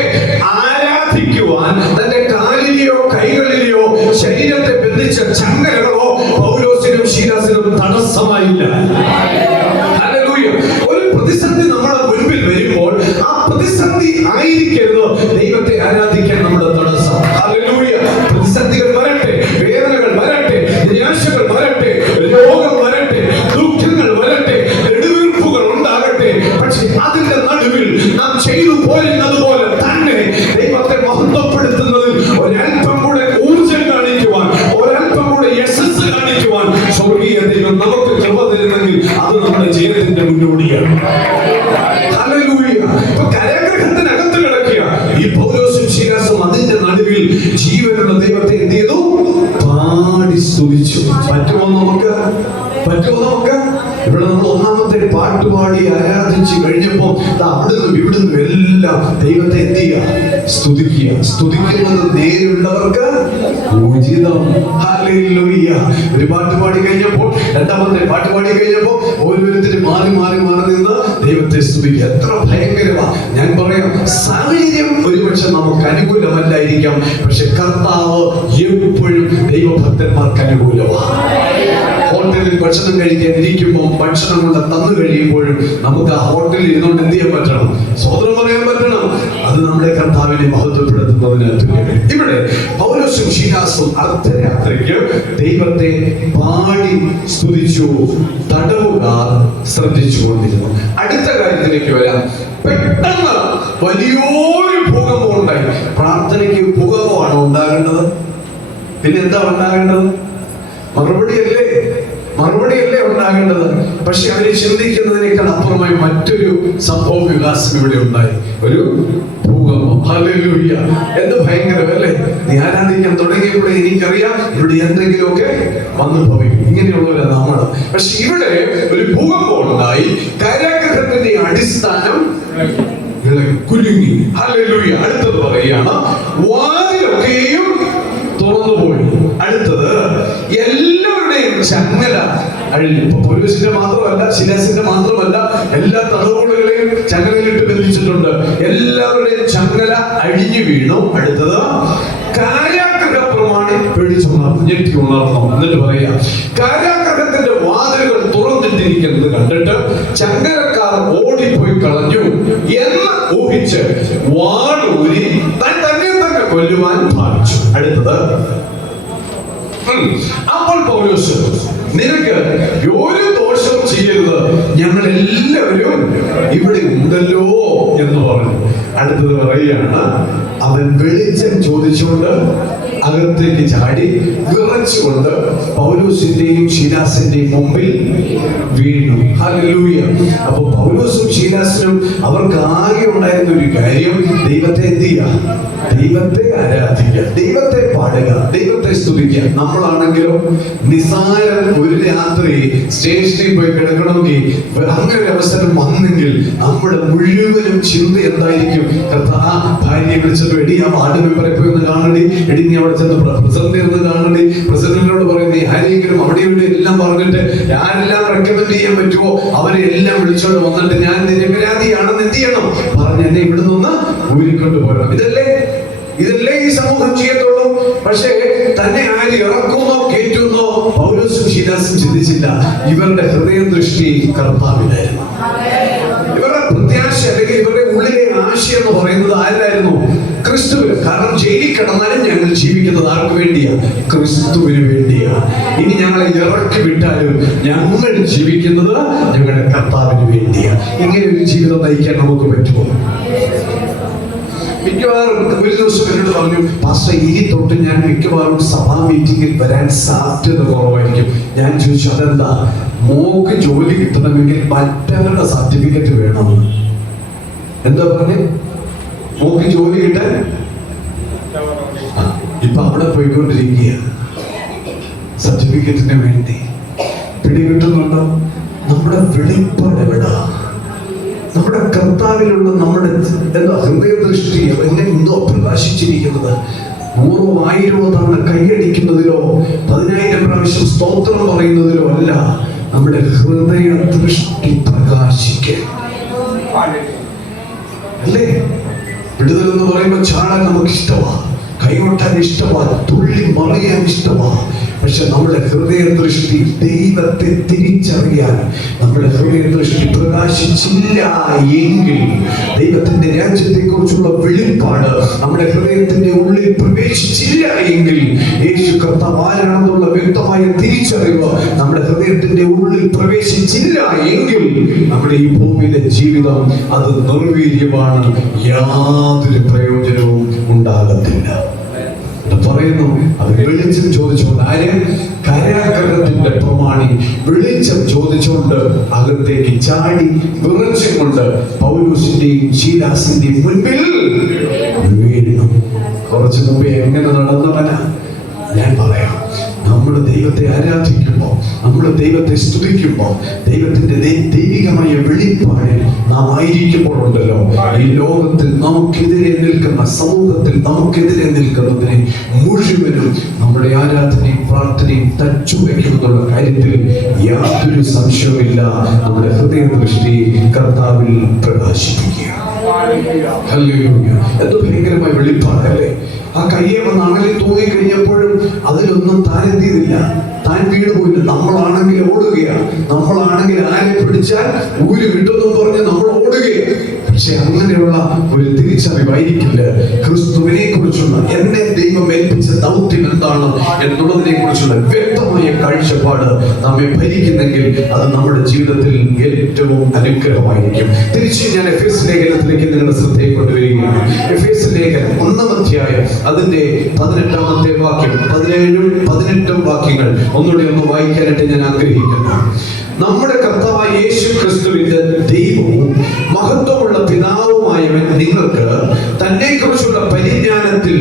ആരാധിക്കുവാൻ തന്റെ കാലിലെയോ കൈകളിലെയോ ശരീരത്തെ ബന്ധിച്ച ചങ്ങലകളോ പൗലോസിനും ശീലാസിനും തടസ്സമായില്ല. ഹല്ലേലൂയ. ഒരു പ്രതിസന്ധി നമ്മുടെ മുൻപിൽ വരുമ്പോൾ ആ പ്രതിസന്ധി ആയിരിക്കരുത് ദൈവത്തെ ആരാധിക്കാൻ നമ്മുടെ തടസ്സം. ഹല്ലേലൂയ. പ്രതിസന്ധികൾ വരട്ടെ, വേദനകൾ വരട്ടെ, നിരാശകൾ വരട്ടെ, രോഗം വരട്ടെ, ദുഃഖങ്ങൾ വരട്ടെ, നെടുവീർപ്പുകൾ ഉണ്ടാകട്ടെ. പക്ഷെ അതിന്റെ നടുവിൽ നാം ചെയ്തു പോരുന്നത് പോലെ തന്നെ ദൈവത്തെ മഹത്വപ്പെടുത്തുന്നതിൽ ഒരൽപ്പം കൂടെ ഊർജ്ജം കാണിക്കുവാൻ, ഒരൽപ്പം കൂടെ യശസ് കാണിക്കുവാൻ സ്വർഗീയ ദൈവം നമുക്ക് കൃപ തരുന്നെങ്കിൽ അത് നമ്മുടെ ജീവിതത്തിന്റെ മുന്നോടിയാണ്. പാട്ടുപാടി ആരാധിച്ച് കഴിഞ്ഞപ്പോൾ അവിടുന്ന് ഇവിടുന്ന് എല്ലാം ദൈവത്തെ എന്ത് ചെയ്യുക? സ്തുതിക്കുന്നത് നേരുള്ളവർക്ക് ഉചിതം. ഹല്ലേലൂയ. ഒരു പാട്ട് പാടി കഴിഞ്ഞപ്പോൾ, രണ്ടാമത്തെ പാട്ട് പാടി കഴിഞ്ഞപ്പോൾ ഓരോരുത്തരും മാറി മാറി മാറി നിന്ന് ദൈവത്തെ സ്തുതിക്കുക. എത്ര ഭയങ്കരമാ! ഞാൻ പറയാം, സാഹചര്യം ഒരുപക്ഷെ നമുക്ക് അനുകൂലമല്ലായിരിക്കാം, പക്ഷെ കർത്താവ് എപ്പോഴും ദൈവഭക്തന്മാർക്ക് അനുകൂലമാണ്. ഹോട്ടലിൽ ഭക്ഷണം കഴിക്കാൻ ഇരിക്കുമ്പോൾ ഭക്ഷണം കൊണ്ട് തന്നു കഴിയുമ്പോഴും നമുക്ക് ആ ഹോട്ടലിൽ ഇരുന്നുകൊണ്ട് എന്ത് ചെയ്യാൻ പറ്റണം? സ്വതന്ത്രം പറയാൻ പറ്റണം. അത് നമ്മുടെ കർത്താവിനെ മഹത്വപ്പെടുത്തുന്നതിന് ഇവിടെ പൗലോസും ശീലാസും അർദ്ധരാത്രിക്ക് ദൈവത്തെ പാടി സ്തുതിച്ചു. തടവുകാർ ശ്രദ്ധിച്ചുകൊണ്ടിരുന്നു. അടുത്ത കാര്യത്തിലേക്ക് വരാം. പെട്ടെന്ന് വലിയൊരു ഭൂകമ്പം ഉണ്ടായി. പ്രാർത്ഥനയ്ക്ക് ഭൂകമ്പമാണ് ഉണ്ടാകേണ്ടത്, പിന്നെ എന്താ ഉണ്ടാകേണ്ടത്? മറുപടിയല്ലേ ഉണ്ടാകേണ്ടത്. പക്ഷെ അവര് ചിന്തിക്കുന്നതിനേക്കാൾ അപ്പുറമായി മറ്റൊരു സംഭവ വികാസം ഇവിടെ ഉണ്ടായി. ഒരു ഭൂകമ്പം. ഹല്ലേലൂയ. എന്ത് ഭയങ്കരമല്ലേ! നീ ആരാധിക്കാൻ തുടങ്ങിയപ്പോഴേ എനിക്കറിയാം ഇവിടെ എന്തെങ്കിലുമൊക്കെ വന്നു ഭവിക്കും. ഇങ്ങനെയുള്ളവരാ നമ്മള്. പക്ഷെ ഇവിടെ ഒരു ഭൂകമ്പം ഉണ്ടായി. കാരാഗൃഹത്തിന്റെ അടിസ്ഥാനം കുലുങ്ങി. ഹല്ലേലൂയ. അടുത്തത് പറയുകയാണ്, വാതിലൊക്കെയും തുറന്നുപോയി. അടുത്തത് എല്ലാവരുടെയും ചങ്ങല അഴിഞ്ഞു. പൗലോസിന്റെ മാത്രമല്ല, ശിലാസിന്റെ മാത്രമല്ല, എല്ലാ തടവുകളെയും ചങ്ങലയിലിട്ട് ബന്ധിച്ചിട്ടുണ്ട്. എല്ലാവരുടെയും ചങ്ങല അഴിഞ്ഞു വീണു. അടുത്തത് കാരാഗൃഹപ്രമാണി പേടിച്ചുണർന്നു, ഞെട്ടി ഉണർന്നു. എന്നിട്ട് പറയാ, കാരാഗൃഹത്തിന്റെ വാതിലുകൾ തുറന്നിട്ടിരിക്കുന്നത് കണ്ടിട്ട് ചങ്ങലക്കാർ ഓടിപ്പോയി കളഞ്ഞു എന്ന് ഊഹിച്ച് വാളൂരി തന്നെ കൊല്ലുവാൻ ഭാവിച്ചു. അടുത്തത്, അപ്പോൾ പൗലോസ്, നിനക്ക് ഒരു ദോഷവും ചെയ്യരുത്, ഞങ്ങൾ എല്ലാവരും ഇവിടെ ഉണ്ടല്ലോ എന്ന് പറഞ്ഞു. അടുത്തത് പറയുകയാണ്, അവൻ വെളിച്ചം ചോദിച്ചുകൊണ്ട് അകത്തേക്ക് ചാടി വിറച്ചുകൊണ്ട് പൗലോസിന്റെയും ശീലാസിന്റെയും മുമ്പിൽ വീണു. ഹല്ലേലൂയ. അപ്പൊ പൗലോസും ശീലാസിനും അവർക്ക് ആകെ ഉണ്ടായിരുന്ന ഒരു കാര്യം, ദൈവത്തെ എന്ത് ചെയ്യുക? ദൈവത്തെ ആരാധിക്കുക, ദൈവത്തെ പാടുക, ദൈവത്തെ സ്തുതിക്കുക. നമ്മളാണെങ്കിലും നിസാരം ഒരു രാത്രി സ്റ്റേഷനിൽ പോയി കിടക്കണമെങ്കിൽ അങ്ങനെ ഒരു അവസരം വന്നെങ്കിൽ നമ്മുടെ മുഴുവനും ചിന്ത എന്തായിരിക്കും? ഭാര്യയെ വിളിച്ചപ്പോ, എടി ആ വാർഡ് മെമ്പറെ പോയി ഒന്ന് കാണണി, എടി നീ അവിടെ ചെന്ന് പ്രസിഡന്റിനെ ഒന്ന് കാണണി, പ്രസിഡന്റിനോട് പറയുന്നത് ആരെങ്കിലും അവിടെ ഇവിടെ എല്ലാം പറഞ്ഞിട്ട് ആരെല്ലാം റെക്കമെൻഡ് ചെയ്യാൻ പറ്റുമോ അവരെ എല്ലാം വിളിച്ചോണ്ട് വന്നിട്ട് ഞാൻ നിരപരാധിയാണെന്ന് എന്ത് ചെയ്യണം പറഞ്ഞ് എന്നെ ഇവിടെ നിന്ന് ഊരിക്കൊണ്ട് പോരണം. ഇതല്ലേ ഈ സമൂഹം ചെയ്യത്തുള്ളൂ. പക്ഷേ തന്നെ ആര് ഇറക്കുന്നോ കേറ്റുന്നോ പൗലോസും ശീലാസും ചിന്തിച്ചില്ല. ഇവരുടെ ഹൃദയദൃഷ്ടി കർത്താവിലായിരുന്നു. ഇവരുടെ പ്രത്യാശ അല്ലെങ്കിൽ ഇവരുടെ ഉള്ളിലെ ആശയം എന്ന് പറയുന്നത് ആരായിരുന്നു? ക്രിസ്തുവിന്. കാരണം ജയിലിൽ കിടന്നാലും ഞങ്ങൾ ജീവിക്കുന്നത് ആർക്ക് വേണ്ടിയാ? ക്രിസ്തുവിന് വേണ്ടിയാ. ഇനി ഞങ്ങളെ ഇറക്കി വിട്ടാലും ഞങ്ങൾ ജീവിക്കുന്നത് ഞങ്ങളുടെ കർത്താവിന് വേണ്ടിയാ. ഇങ്ങനെ ഒരു ജീവിതം നയിക്കാൻ നമുക്ക് പറ്റുമോ? മിക്കവാറും ഒരു ദിവസം എന്നോട് പറഞ്ഞു, പാസ്റ്റർ ഇനി തൊട്ട് ഞാൻ മിക്കവാറും സഭാ മീറ്റിംഗിൽ വരാൻ സാധ്യത കുറവായിരിക്കും. ഞാൻ ചോദിച്ചു, അതെന്താ? മോക്ക് ജോലി കിട്ടണമെങ്കിൽ മറ്റവരുടെ സർട്ടിഫിക്കറ്റ് വേണമെന്ന്. എന്താ പറഞ്ഞേ? മോക്ക് ജോലി കിട്ടാൻ ഇപ്പൊ അവിടെ പോയിക്കൊണ്ടിരിക്കുക സർട്ടിഫിക്കറ്റിന് വേണ്ടി. പിടികിട്ടുന്നുണ്ടോ? നമ്മുടെ വെളിപ്പാട് എവിടാ? നമ്മുടെ കർത്താവിലുള്ള നമ്മുടെ എന്താ ഹൃദയദൃഷ്ടി എന്തോ പ്രകാശിച്ചിരിക്കുന്നത്? 100 1000 തവണ കൈയടിക്കുന്നതിലോ 10,000 പ്രാവശ്യം സ്തോത്രം പറയുന്നതിലോ അല്ല, നമ്മുടെ ഹൃദയ ദൃഷ്ടി പ്രകാശിക്കുക അല്ലേ? വിടുതൽ എന്ന് പറയുമ്പോൾ ചാടാൻ നമുക്ക് ഇഷ്ടമാണ്, കൈകൊട്ടാൻ ഇഷ്ടമാണ്, തുള്ളി മറിയാൻ ഇഷ്ടമാണ്. പക്ഷെ നമ്മുടെ ഹൃദയദൃഷ്ടി ദൈവത്തെ തിരിച്ചറിയാൻ നമ്മുടെ ഹൃദയദൃഷ്ടി പ്രകാശിച്ചില്ല എങ്കിൽ, ദൈവത്തിന്റെ രാജ്യത്തെ കുറിച്ചുള്ള വെളിപ്പാട് നമ്മുടെ ഹൃദയത്തിന്റെ ഉള്ളിൽ പ്രവേശിച്ചില്ല എങ്കിൽ, യേശു കർത്താവ് ആരാണെന്നുള്ള വ്യക്തമായ തിരിച്ചറിവ് നമ്മുടെ ഹൃദയത്തിന്റെ ഉള്ളിൽ പ്രവേശിച്ചില്ല എങ്കിൽ, നമ്മുടെ ഈ ഭൂമിയിലെ ജീവിതം അത് നിർവീര്യമാണ്, യാതൊരു പ്രയോജനവും ഉണ്ടാകത്തില്ല. പറയുന്നു, അവർ വെളിച്ചം ചോദിച്ചുകൊണ്ട്, ആര്? കാരാഗൃഹത്തിന്റെ പ്രമാണി വെളിച്ചം ചോദിച്ചുകൊണ്ട് അകത്തേക്ക് ചാടി വിറച്ചുകൊണ്ട് പൗലോസിന്റെയും ശീലാസിന്റെയും മുൻപിൽ വീണു. കുറച്ചു മുമ്പേ എങ്ങനെ നടന്നവനാ ഞാൻ പറയാം. നമ്മൾ ദൈവത്തെ ആരാധിക്കുമ്പോൾ, നമ്മൾ ദൈവത്തെ സ്തുതിക്കുമ്പോൾ, ദൈവത്തിന്റെ ദൈവികമായ വെളിപ്പാടിൽ നാം ആയിരിക്കുമ്പോഴുണ്ടല്ലോ, ഈ ലോകത്തിൽ നമുക്കെതിരെ നിൽക്കുന്ന, സമൂഹത്തിൽ നമുക്കെതിരെ നിൽക്കുന്നതിനെ മുഴുവനും നമ്മുടെ ആരാധനയും പ്രാർത്ഥനയും തച്ചുവെക്കുമെന്നുള്ള കാര്യത്തിൽ യാതൊരു സംശയവുമില്ല. നമ്മുടെ ഹൃദയദൃഷ്ടി കർത്താവിൽ പ്രകാശിപ്പിക്കുക. ഹല്ലേലൂയ. എന്ത് ഭയങ്കരമായ വെളിപ്പാടല്ലേ! ആ കയ്യെ വന്ന് അണലി തൂങ്ങി കഴിഞ്ഞപ്പോഴും അതിലൊന്നും താൻ എന്ത് ചെയ്തില്ല, താൻ വീണുപോയില്ല. നമ്മളാണെങ്കിൽ ഓടുകയാണ്, നമ്മളാണെങ്കിൽ ആരെ പിടിച്ചാൽ ഊര് കിട്ടുമെന്ന് പറഞ്ഞ് നമ്മൾ ഓടുകയാണ്. പക്ഷെ അങ്ങനെയുള്ള ഒരു തിരിച്ചറിവായിരിക്കില്ല ക്രിസ്തുവിനെ കുറിച്ചുള്ള, എന്നെ ദൈവം ഏൽപ്പിച്ച ദൗത്യം എന്താണ് എന്നുള്ളതിനെ കുറിച്ചുള്ള വ്യക്തമായ കാഴ്ചപ്പാട് നമ്മെ ഭരിക്കുന്നെങ്കിൽ അത് നമ്മുടെ ജീവിതത്തിൽ ഏറ്റവും അനുഗ്രഹമായിരിക്കും. തിരിച്ച് ഞാൻ എഫേസ് ലേഖനത്തിലേക്ക് നിങ്ങളുടെ ശ്രദ്ധയെ കൊണ്ടുവരികയാണ്. എഫേസ് ലേഖനം 1-ാം അധ്യായം അതിന്റെ 18-ാമത്തെ വാക്യം, 17-ഉം 18-ഉം വാക്യങ്ങൾ ഒന്നുകൂടി ഒന്ന് വായിക്കാനായിട്ട് ഞാൻ ആഗ്രഹിക്കുന്നു. നമ്മുടെ കർത്താവായ യേശു ക്രിസ്തുവിന്റെ ദൈവവും മഹത്വമുള്ള പിതാവുമായവൻ നിങ്ങൾക്ക് തന്നെ കുറിച്ചുള്ള പരിജ്ഞാനത്തിൽ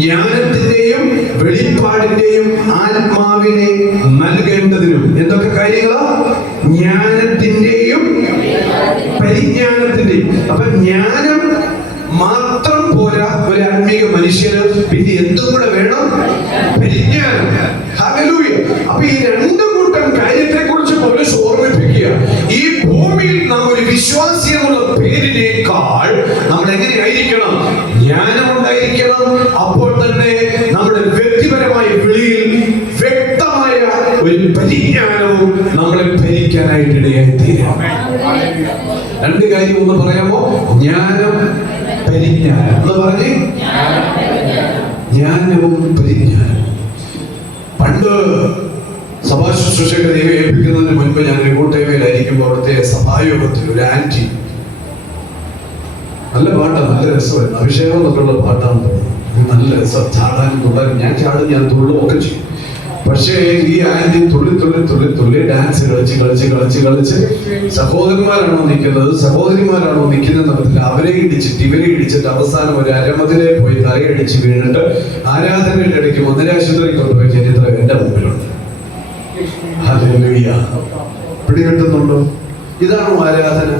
ജ്ഞാനത്തിന്റെയും വെളിപ്പാടിന്റെയും ആത്മാവിനെ നൽകേണ്ടതിനും. എന്തൊക്കെ കാര്യങ്ങളാ? ജ്ഞാനത്തിന്റെയും പരിജ്ഞാനത്തിന്റെയും. അപ്പൊ ജ്ഞാനം മാത്രം പോരാ ഒരു ആത്മീക മനുഷ്യന്, പിന്നെ എന്തും കൂടെ വേണം? പരിജ്ഞാനം. ഹല്ലേലൂയ. അപ്പൊ ഈ രണ്ടു കൂട്ടം കാര്യത്തെ കുറിച്ച് പൗലോസ് ഓർമ്മിപ്പിക്കുക. ഈ ഭൂമിയിൽ നാം ഒരു വിശ്വാസി എന്നുള്ള പേരിനേക്കാൾ നമ്മൾ എങ്ങനെയായിരിക്കണം? ജ്ഞാനം ഉണ്ടായിരിക്കണം. അപ്പോൾ തന്നെ നമ്മുടെ വ്യക്തിപരമായ വിളിയിൽ വ്യക്തമായ ഒരു പരിജ്ഞാനവും നമ്മളെ ഭരിക്കാനായിട്ട് ഇടയായിത്തീരാം. രണ്ട് കാര്യം ഒന്ന് പറയാമോ? ജ്ഞാനം, പരിജ്ഞാനം എന്ന് പറഞ്ഞ്, ജ്ഞാനവും പരിജ്ഞാനം. പണ്ട് സഭാ ശുശ്രൂഷകരെ ദൈവം ഏൽപ്പിക്കുന്നതിന് മുൻപ് ഞാൻ കോട്ടയമേലായിരിക്കുമ്പോൾ അവിടുത്തെ സഭായോഗത്തിൽ ഒരു ആന്റി, നല്ല പാട്ടാണ്, നല്ല രസമായിരുന്നു, അഭിഷേകം എന്നൊക്കെയുള്ള പാട്ടാണ് തോന്നുന്നത്. നല്ല രസം, ചാടാനും തുള്ളാനും. ഞാൻ ചാടും, ഞാൻ തുള്ളും ഒക്കെ ചെയ്യും. പക്ഷേ ഈ ആന്റി തുള്ളി തുള്ളി തുള്ളി തുള്ളി ഡാൻസ് കളിച്ച് കളിച്ച് കളിച്ച് കളിച്ച് സഹോദരന്മാരാണോ നിൽക്കുന്നത്, സഹോദരിമാരാണോ നിൽക്കുന്നത് നടത്തില്ല, അവരെ ഇടിച്ചിട്ട് ഇവരെ ഇടിച്ചിട്ട് അവസാനം ഒരു അരമതിലെ പോയി തലയടിച്ച് വീണിട്ട് ആരാധനയുടെ ഇടയ്ക്ക് മന്ദിരാശുപത്രിയിൽ കൊണ്ടുപോയി ചരിത്രം എന്റെ മുമ്പിലുണ്ട്. ഹല്ലേലൂയ. പിടികിട്ടുന്നുണ്ടോ? ഇതാണോ ആരാധന?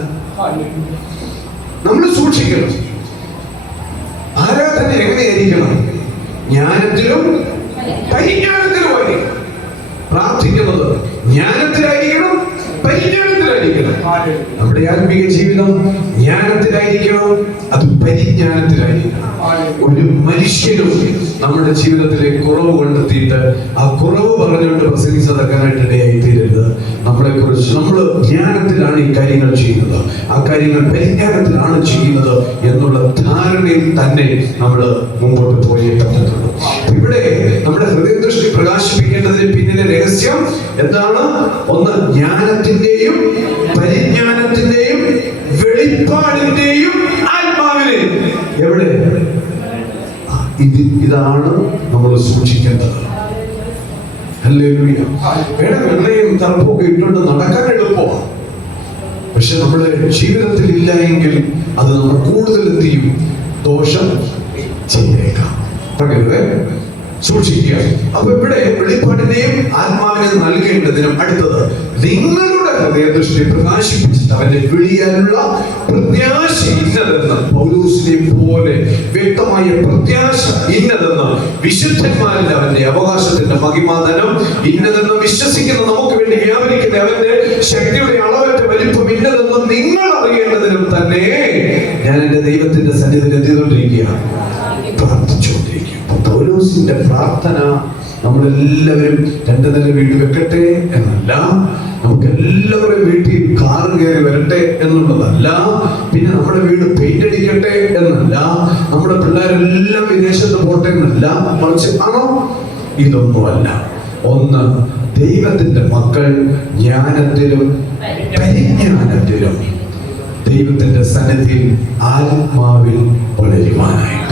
നമ്മൾ സൂക്ഷിക്കണം. ആരാധന എങ്ങനെയായിരിക്കണം? ജ്ഞാനത്തിലും പരിജ്ഞാനത്തിലുമായി പ്രാർത്ഥിക്കുന്നത്. ജ്ഞാനത്തിലായിരിക്കണം, പരിജ്ഞാനത്തിലായിരിക്കണം. നമ്മുടെ ആത്മീയ ജീവിതം ജ്ഞാനത്തിലായിരിക്കണം, അത് പരിജ്ഞാനത്തിലായിരിക്കണം. ഒരു മനുഷ്യനും നമ്മുടെ ജീവിതത്തിലെ കുറവ് കണ്ടെത്തിയിട്ട് ആ കുറവ് പറഞ്ഞുകൊണ്ട് പ്രസംഗിച്ചതക്കാനായിട്ട് ഇടയായി തീരരുത്. നമ്മളെ കുറിച്ച് നമ്മൾ ജ്ഞാനത്തിലാണ് ഈ കാര്യങ്ങൾ ചെയ്യുന്നത്, ആ കാര്യങ്ങൾ പരിജ്ഞാനത്തിലാണ് ചെയ്യുന്നത് എന്നുള്ള ധാരണയിൽ തന്നെ നമ്മൾ മുമ്പോട്ട് പോയേ പറ്റത്തുള്ളൂ. ഇവിടെ നമ്മുടെ ഹൃദയദൃഷ്ടി പ്രകാശിപ്പിക്കേണ്ടതിന് പിന്നിലെ രഹസ്യം എന്താണ്? ഒന്ന്, ജ്ഞാനത്തിന്റെയും പരിജ്ഞാനത്തിന്റെയും വെളിപ്പാടിന്റെയും ആത്മാവിനെ. എവിടെ? ഇതാണ് നമ്മൾ സൂക്ഷിക്കേണ്ടത്. ഹല്ലേലൂയ. വെള്ളയും കറുപ്പൊക്കെ ഇട്ടുകൊണ്ട് നടക്കാൻ എളുപ്പമാണ്, പക്ഷെ നമ്മുടെ ജീവിതത്തിൽ ഇല്ല എങ്കിൽ അത് നമ്മൾ കൂടുതലെത്തിയും ദോഷം ചെയ്തേക്കാം. പറയരുത്, സൂക്ഷിക്കുക. അപ്പൊ ഇവിടെ വെളിപ്പാടിനെയും ആത്മാവിനെ നൽകേണ്ടതിനും അടുത്തത് നിങ്ങളുടെ ഹൃദയദൃഷ്ടി പ്രകാശിപ്പിച്ചിട്ട് അവന്റെ വിളിയാനുള്ള പ്രത്യാശ ഇന്നതെന്ന്, പൗലോസിനെ പോലെ വ്യക്തമായ പ്രത്യാശ ഇന്നതെന്ന്, വിശുദ്ധന്മാരിൽ അവന്റെ അവകാശത്തിന്റെ മഹിമാധനം ഇന്നതെന്ന് വിശ്വസിക്കുന്ന നമുക്ക് വേണ്ടി വ്യാപരിക്കുന്ന അവന്റെ ശക്തിയുടെ അളവറ്റ വലിപ്പം ഇന്നതെന്ന് നിങ്ങൾ അറിയേണ്ടതിനും തന്നെ ഞാൻ എന്റെ ദൈവത്തിന്റെ സന്നിധിയിൽ എത്തിക്കൊണ്ടിരിക്കുകയാണ്, പ്രാർത്ഥിച്ചുകൊണ്ടിരിക്കുക. പൗലോസിന്റെ പ്രാർത്ഥന നമ്മളെല്ലാവരും 2 നില വീട് വെക്കട്ടെ എന്നല്ല, നമുക്ക് എല്ലാവരും വീട്ടിൽ കാറ് കയറി വരട്ടെ എന്നുള്ളതല്ല, പിന്നെ നമ്മുടെ വീട് പെയിന്റ് അടിക്കട്ടെ എന്നല്ല, നമ്മുടെ പിള്ളേരെല്ലാം വിദേശത്ത് പോട്ടെ എന്നല്ല, മറിച്ച് ആണോ? ഇതൊന്നുമല്ല. ഒന്ന്, ദൈവത്തിന്റെ മക്കൾ ജ്ഞാനത്തിലും പരിജ്ഞാനത്തിലും ദൈവത്തിന്റെ സന്നിധിയിൽ ആത്മാവിൽ വളരുവാനായിട്ട്.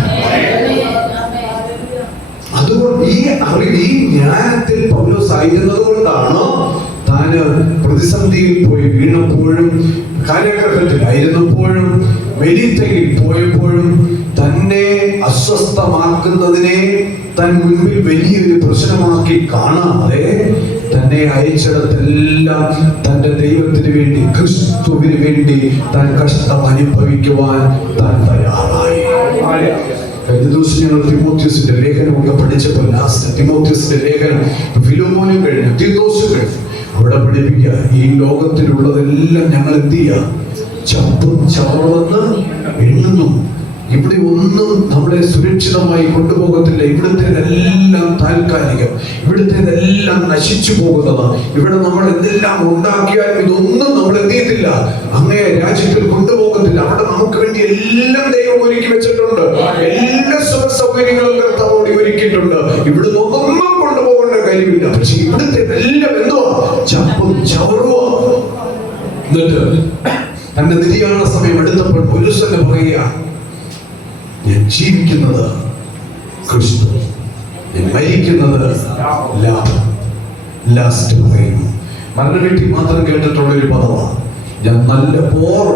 അതുകൊണ്ട് ഈ അറിവ്, ഈ ജ്ഞാനത്തിൽ പൗലോസ് ആയിരുന്നത് കൊണ്ടാണ് താന് പ്രതിസന്ധിയിൽ പോയി വീണപ്പോഴും, കാരാഗൃഹത്തിലായിരുന്നപ്പോഴും, മെലീത്തയിൽ പോയപ്പോഴും തന്നെ അസ്വസ്ഥമാക്കുന്നതിനെ തൻ മുൻപിൽ വലിയൊരു പ്രശ്നമാക്കി കാണാതെ തന്നെ അയച്ചിടത്തെല്ലാം തന്റെ ദൈവത്തിന് വേണ്ടി, ക്രിസ്തുവിന് വേണ്ടി താൻ കഷ്ടം അനുഭവിക്കുവാൻ താൻ തയ്യാറായി. കഴിഞ്ഞ ദിവസം ഞങ്ങൾ തിമോത്തിയോസിന്റെ ലേഖനമൊക്കെ പഠിച്ചപ്പോൾ ലാസ്റ്റ് തിമോത്തിയോസിന്റെ ലേഖനം ഫിലോമോനും കഴിഞ്ഞു, തീത്തോസും കഴിഞ്ഞു. അവിടെ പഠിപ്പിക്കുക, ഈ ലോകത്തിലുള്ളതെല്ലാം ഞങ്ങൾ എന്ത് ചെയ്യുക? ചപ്പും ചവറെന്ന് എണ്ണുന്നു. ഇവിടെ ഒന്നും നമ്മളെ സുരക്ഷിതമായി കൊണ്ടുപോകത്തില്ല. ഇവിടുത്തേതെല്ലാം താൽക്കാലികം, ഇവിടുത്തേതെല്ലാം നശിച്ചു പോകുന്നതാണ്. ഇവിടെ നമ്മൾ എന്തെല്ലാം ഉണ്ടാക്കിയാലും ഇതൊന്നും നമ്മൾ എന്ത് ചെയ്യത്തില്ല, അങ്ങേ രാജ്യത്തിൽ കൊണ്ടുപോകത്തില്ല. അവിടെ നമുക്ക് വേണ്ടി എല്ലാം ദൈവം ഒരുക്കി വെച്ചിട്ടുണ്ട്. എല്ലാ സുഖ സൗകര്യങ്ങളും കർത്താവോട് ഒരുക്കിയിട്ടുണ്ട്. ഇവിടുന്ന് ഒന്നും കൊണ്ടുപോകേണ്ട കാര്യമില്ല. പക്ഷെ ഇവിടുത്തേതെല്ലാം എന്തുവാ? ചപ്പും ചവറുവാ. എന്നിട്ട് തന്റെ നിര്യാണ സമയം എടുത്തപ്പോൾ പുരുഷന് പറയുക, ഞാൻ ജീവിക്കുന്നത് ക്രിസ്തു, ഞാൻ മരിക്കുന്നത് ലാഭം. ലാസ്റ്റ് പറയുന്നു, മരണവീട്ടിൽ മാത്രം കേട്ടിട്ടുള്ള ഒരു പദമാണ്, ഞാൻ നല്ല പോർ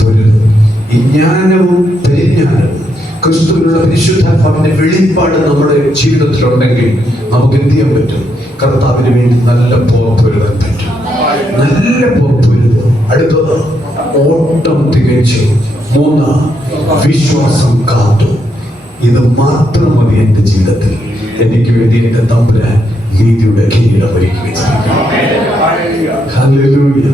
പൊരുതും. ഈ ജ്ഞാനവും പരിജ്ഞാനവും ക്രിസ്തുവിനുള്ള പരിശുദ്ധാത്മാവിന്റെ വെളിപ്പാട് നമ്മുടെ ജീവിതത്തിലുണ്ടെങ്കിൽ നമുക്ക് എന്ത് ചെയ്യാൻ പറ്റും? കർത്താവിന് വേണ്ടി നല്ല പോർ പൊരുതാൻ പറ്റും. നല്ല പോർ പൊരുതും. അടുത്തത് ഓട്ടം തികച്ചു. 3, വിശ്വാസം കാത്തു. ഇത് മാത്രം മതി എന്റെ ജീവിതത്തിൽ. എനിക്ക് വേണ്ടി എന്റെ തമ്പുരാൻ നീതിയുടെ കിരീടം ഒരുക്കി വെച്ചിരിക്കുന്നു. ഹല്ലേലൂയ.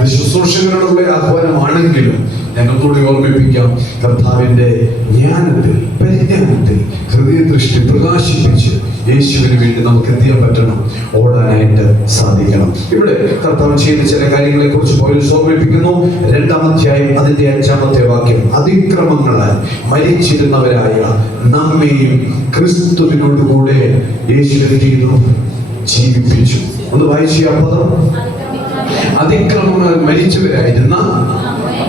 ഇത് ശുശ്രൂഷകരോടുള്ള ആഹ്വാനമാണെങ്കിലും ഞങ്ങൾക്കൂടി ഓർമ്മിപ്പിക്കാം, കർത്താവിന്റെ ജ്ഞാനത്തിൽ പരിജ്ഞാനത്തിൽ ഹൃദയദൃഷ്ടി പ്രകാശിപ്പിച്ച് യേശുവിന് വേണ്ടി നമുക്ക് എന്ത് ചെയ്യാൻ പറ്റണം? ഓടാനായിട്ട് സാധിക്കണം. ഇവിടെ കർത്താവ് ചെയ്ത ചില കാര്യങ്ങളെ കുറിച്ച് പൗലോസ് ഓർമ്മിപ്പിക്കുന്നു. 2-ാം അധ്യായം അതിന്റെ 5-ാമത്തെ വാക്യം, അതിക്രമങ്ങളാൽ മരിച്ചിരുന്നവരായ നമ്മെയും ക്രിസ്തുവിനോടുകൂടെ യേശു എന്ത് ചെയ്തു? ജീവിപ്പിച്ചു. ഒന്ന് വായിച്ച ആ പദം, അതിക്രമങ്ങൾ മരിച്ചവരായിരുന്ന,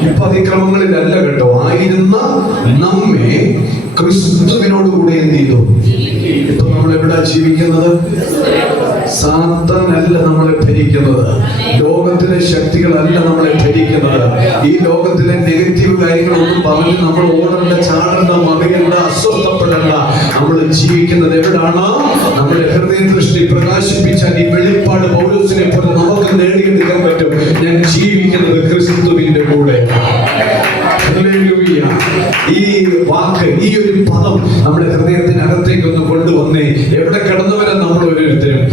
ഇപ്പൊ അതിക്രമങ്ങളിലല്ല കേട്ടോ, ആയിരുന്ന നമ്മെ ക്രിസ്തുവിനോടുകൂടെ എന്ത് ചെയ്തു? ഇപ്പൊ നമ്മൾ എവിടെ ജീവിക്കുന്നത്? സാത്താനല്ല നമ്മളെ ഭരിക്കുന്നത്, ലോകത്തിലെ ശക്തികളല്ല നമ്മളെ ഭരിക്കുന്നത്. ഈ ലോകത്തിലെ നെഗറ്റീവ് കാര്യങ്ങളൊന്നും പറഞ്ഞ് നമ്മൾ ഓടേണ്ട, ചാടേണ്ട, മറിയേണ്ട, അസ്വസ്ഥപ്പെടേണ്ട. നമ്മൾ ജീവിക്കുന്നത് എവിടാണ്? നമ്മുടെ ഹൃദയ ദൃഷ്ടി പ്രകാശിപ്പിച്ചാൽ ഈ വെളിപ്പാട് പൗലോസിനെ പോലെ നമുക്ക് നേടിയെടുക്കാൻ പറ്റും. ഞാൻ ജീവിക്കുന്നത് ക്രിസ്തുവിന്റെ കൂടെ. ഈ വാക്ക്, ഈ ഒരു പദം നമ്മുടെ ഹൃദയത്തിനകത്തേക്ക് ഒന്ന് കൊണ്ടുവന്നേ. എവിടെ കിടന്നവരെ നമ്മൾ ഓരോരുത്തരും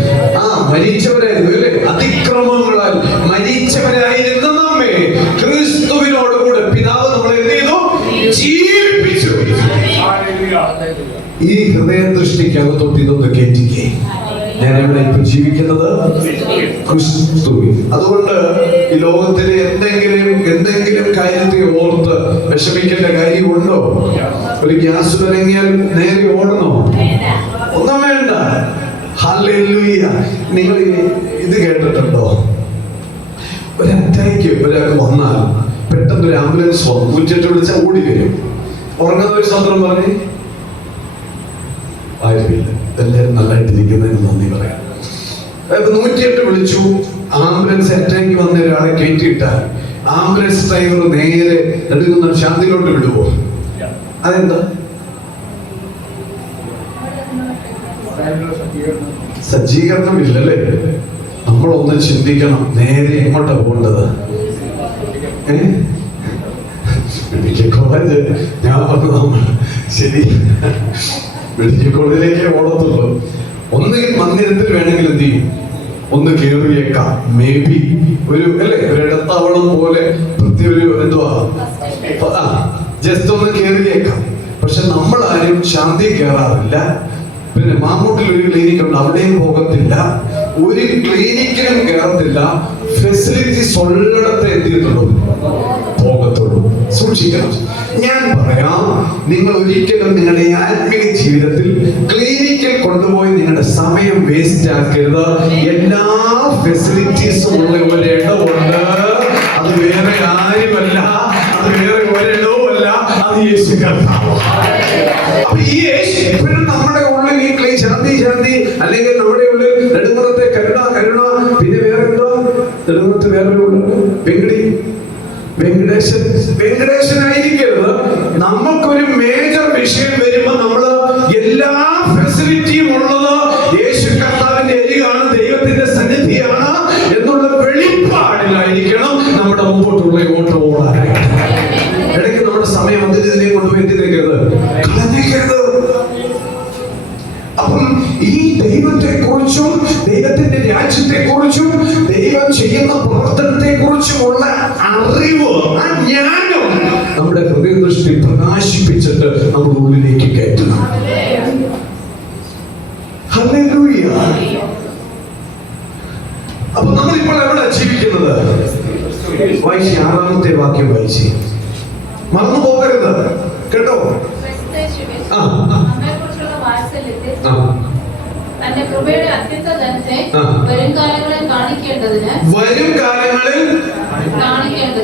മരിച്ചവരായിരുന്നു അല്ലേ? അതിക്രമങ്ങളാൽ മരിച്ചവരായിരുന്ന നമ്മെ ക്രിസ്തുവിനോടുകൂടെ പിതാവ് നമ്മളെ എന്ത് ചെയ്തു? ജീവിപ്പിച്ചു. ഈ ഹൃദയ ദൃഷ്ടിക്കകത്തോട്ട് ഇതൊന്ന് കേറ്റിക്കേ. ഞാൻ എവിടെ ഇപ്പൊ ജീവിക്കുന്നത്? ക്രിസ്തുവിൽ. അതുകൊണ്ട് ഈ ലോകത്തിലെ എന്തെങ്കിലും കാര്യത്തെ ഓർത്ത് വിഷമിക്കേണ്ട കാര്യമുണ്ടോ? ഒരു ഗ്യാസ് തുടങ്ങിയാൽ നേരെ ഓടണോ? ഒന്നും വേണ്ട. ഹല്ലേലൂയ. നിങ്ങൾ ഇത് കേട്ടിട്ടുണ്ടോ? ഒരു അറ്റാക്ക് ഒരാൾക്ക് വന്നാൽ പെട്ടെന്ന് ഒരു ആംബുലൻസ് വന്നു, 108 വിളിച്ചാൽ ഓടി വരും. ഉറങ്ങുന്ന ഒരു സ്വന്തം പറഞ്ഞ് ആരുമില്ല, എല്ലാവരും നല്ലതായിട്ടിരിക്കുന്നതിന് നന്ദി പറയാം. അതായത് 108 വിളിച്ചു, ആംബുലൻസ് അറ്റാക്ക് വന്ന ഒരാളെ കയറ്റിയിട്ടാൽ ആംബുലൻസ് ഡ്രൈവർ നേരെ എടുക്കുന്ന ശാന്തിയിലോട്ട് വിടുവോ? അതെന്താ? സജ്ജീകരണം ഇല്ലല്ലേ? നമ്മളൊന്ന് ചിന്തിക്കണം, നേരെ എങ്ങോട്ടാ പോകേണ്ടത്? മെഡിക്കൽ കോളേജ് ഞാൻ പറഞ്ഞു, ശരി, മെഡിക്കൽ കോളേജിലേക്ക് ഓടത്തുള്ളൂ. ഒന്നുകിൽ മന്ദിരത്തിൽ വേണമെങ്കിൽ എന്ത് ചെയ്യും? ഒന്ന് കയറിയേക്കാം, മേ ബി ഒരു അല്ലേ, ഒരു ഇടത്താവളം പോലെ പ്രത്യേക ഒരു എന്തുവാ, ജസ്റ്റ് ഒന്ന് കയറിയേക്കാം. പക്ഷെ നമ്മൾ ആരും ശാന്തി കയറാറില്ല. പിന്നെ മാമൂട്ടിൽ ഒരു ക്ലിനിക് ഉണ്ട്, അവിടെയും പോകത്തില്ല. ഒരു ക്ലിനിക്കിലും കയറത്തില്ല. ഫെസിലിറ്റീസ് ഉള്ളിടത്തെ എത്തിയിട്ടുള്ളൂ, പോകത്തുള്ളൂ. സൂക്ഷിക്കണം. ഞാൻ പറയാം, നിങ്ങൾ ഒരിക്കലും നിങ്ങളുടെ ആത്മീയ ജീവിതത്തിൽ ക്ലിനിക്കിൽ കൊണ്ടുപോയി നിങ്ങളുടെ സമയം വേസ്റ്റ് ആക്കരുത്. എല്ലാ ഫെസിലിറ്റീസും ഉള്ള ഒരിടമുണ്ട്. അത് വേറെ ആരുമല്ല, അത് വേറെ ഒരിടവുമല്ല, അത് യേശു കർത്താവ്. അപ്പൊ ഈ യേശു എപ്പോഴും നമ്മുടെ ഉള്ളിൽ ഈ ശാന്തി അല്ലെങ്കിൽ നമ്മുടെ ഉള്ളിൽ നെടുമുറത്തെ കരുണ, പിന്നെ വേറെ എന്തോ നെടുമുറത്ത് വേറെ വെങ്കടേശ്വര വെങ്കടേശനായിരിക്കരുത്. നമുക്കൊരു മേജർ വിഷയം വരുമ്പോ നമ്മള് എല്ലാ ഫെസിലിറ്റിയും ഉള്ളത് യേശു കർത്താവിന്റെ അരികാണ്, ദൈവത്തിന്റെ സന്നിധിയാണ് എന്നുള്ള വെളിപ്പാടിലായിരിക്കണം നമ്മുടെ മുമ്പോട്ടുള്ള ഓട്ടം ഓടാനായിട്ട്. ഇടയ്ക്ക് നമ്മുടെ സമയം അതിനെ കൊണ്ടുപോയി എന്തിനേക്കരുത്, കളഞ്ഞേക്കരുത്. അപ്പം ഈ ദൈവത്തെ കുറിച്ചും ദൈവത്തിന്റെ രാജ്യത്തെ കുറിച്ചും ദൈവം ചെയ്യുന്ന പ്രവർത്തനത്തെ കുറിച്ചുമുള്ള അറിവ്, ആ ജ്ഞാനം നമ്മുടെ ഹൃദയദൃഷ്ടി പ്രകാശിപ്പിച്ചിട്ട് നമ്മുടെ ഉള്ളിലേക്ക് കയറ്റണം. ഹല്ലേലൂയ. അപ്പൊ നമ്മളിപ്പോൾ എവിടെ ജീവിക്കുന്നത്? വായിച്ച് 6-ാമത്തെ വാക്യം വായിച്ച് മറന്നു പോകരുത് കേട്ടോ. തന്റെ കൃപയുടെ അത്യുന്നതത്തെ വരും കാലങ്ങളിൽ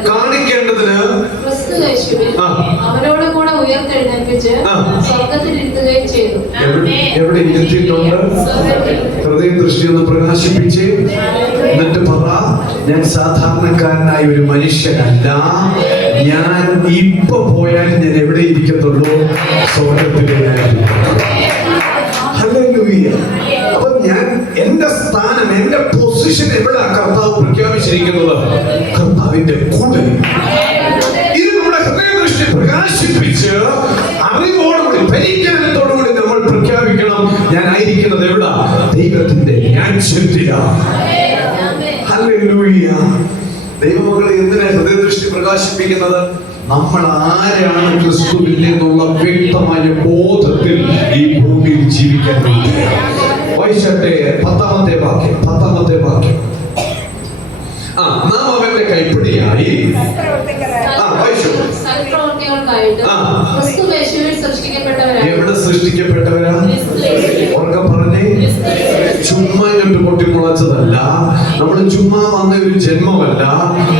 കാണിക്കേണ്ടതിന് ക്രിസ്തു യേശുവിൽ അവരോട് കൂടെ ഉയർത്തെഴുന്നേൽപ്പിച്ച് സ്വർഗ്ഗത്തിൽ ഇരുത്തുകയും ചെയ്തു. എവിടെ ഇരുത്തിയിട്ടുണ്ട്? ഹൃദയ ദൃഷ്ടി ഒന്ന് പ്രകാശിപ്പിച്ച് എന്നിട്ട് പറ, ഞാൻ സാധാരണക്കാരനായ ഒരു മനുഷ്യനല്ല, ഞാൻ ഇപ്പൊ പോയാൽ ഞാൻ എവിടെ ഇരിക്കത്തുള്ളൂ? സ്വർഗ്ഗത്തിലായിരിക്കും. അപ്പൊ ഞാൻ എന്റെ സ്ഥാനം, എന്റെ പൊസിഷൻ എവിടെ കർത്താവ് പ്രഖ്യാപിച്ചിരിക്കുന്നത്? കർത്താവിന്റെ കൂടെ. ഇത് നമ്മുടെ ഹൃദയദൃഷ്ടി പ്രകാശിപ്പിച്ച് അറിവോടുകൂടി പരിജ്ഞാനത്തോടുകൂടി നമ്മൾ പ്രഖ്യാപിക്കണം, ഞാൻ ആയിരിക്കുന്നത് എവിടെ? ദൈവത്തിന്റെ രാജ്യത്തിലാണ്. ഹല്ലേലൂയ. ദൈവമക്കളെ എന്തിനാ ഹൃദയദൃഷ്ടി പ്രകാശിപ്പിക്കുന്നത്? നമ്മൾ ആരാണ് ക്രിസ്തുവിൽ നിന്നുള്ള വ്യക്തമായ ബോധത്തിൽ ഈ ഭൂമിയിൽ ജീവിക്കാൻ വേണ്ടി. വായിച്ചട്ടെ 10-ാമത്തെ വാക്യം. നാം അവന്റെ കൈപ്പിടിയായി എവിടെ സൃഷ്ടിക്കപ്പെട്ടവരാ? ഉറക്കെ പറഞ്ഞേ. ചുമ്മാ ഇങ്ങോട്ട് പൊട്ടിമുളച്ചതല്ല, നമ്മൾ ചുമ്മാ വന്ന ഒരു ജന്മമല്ല,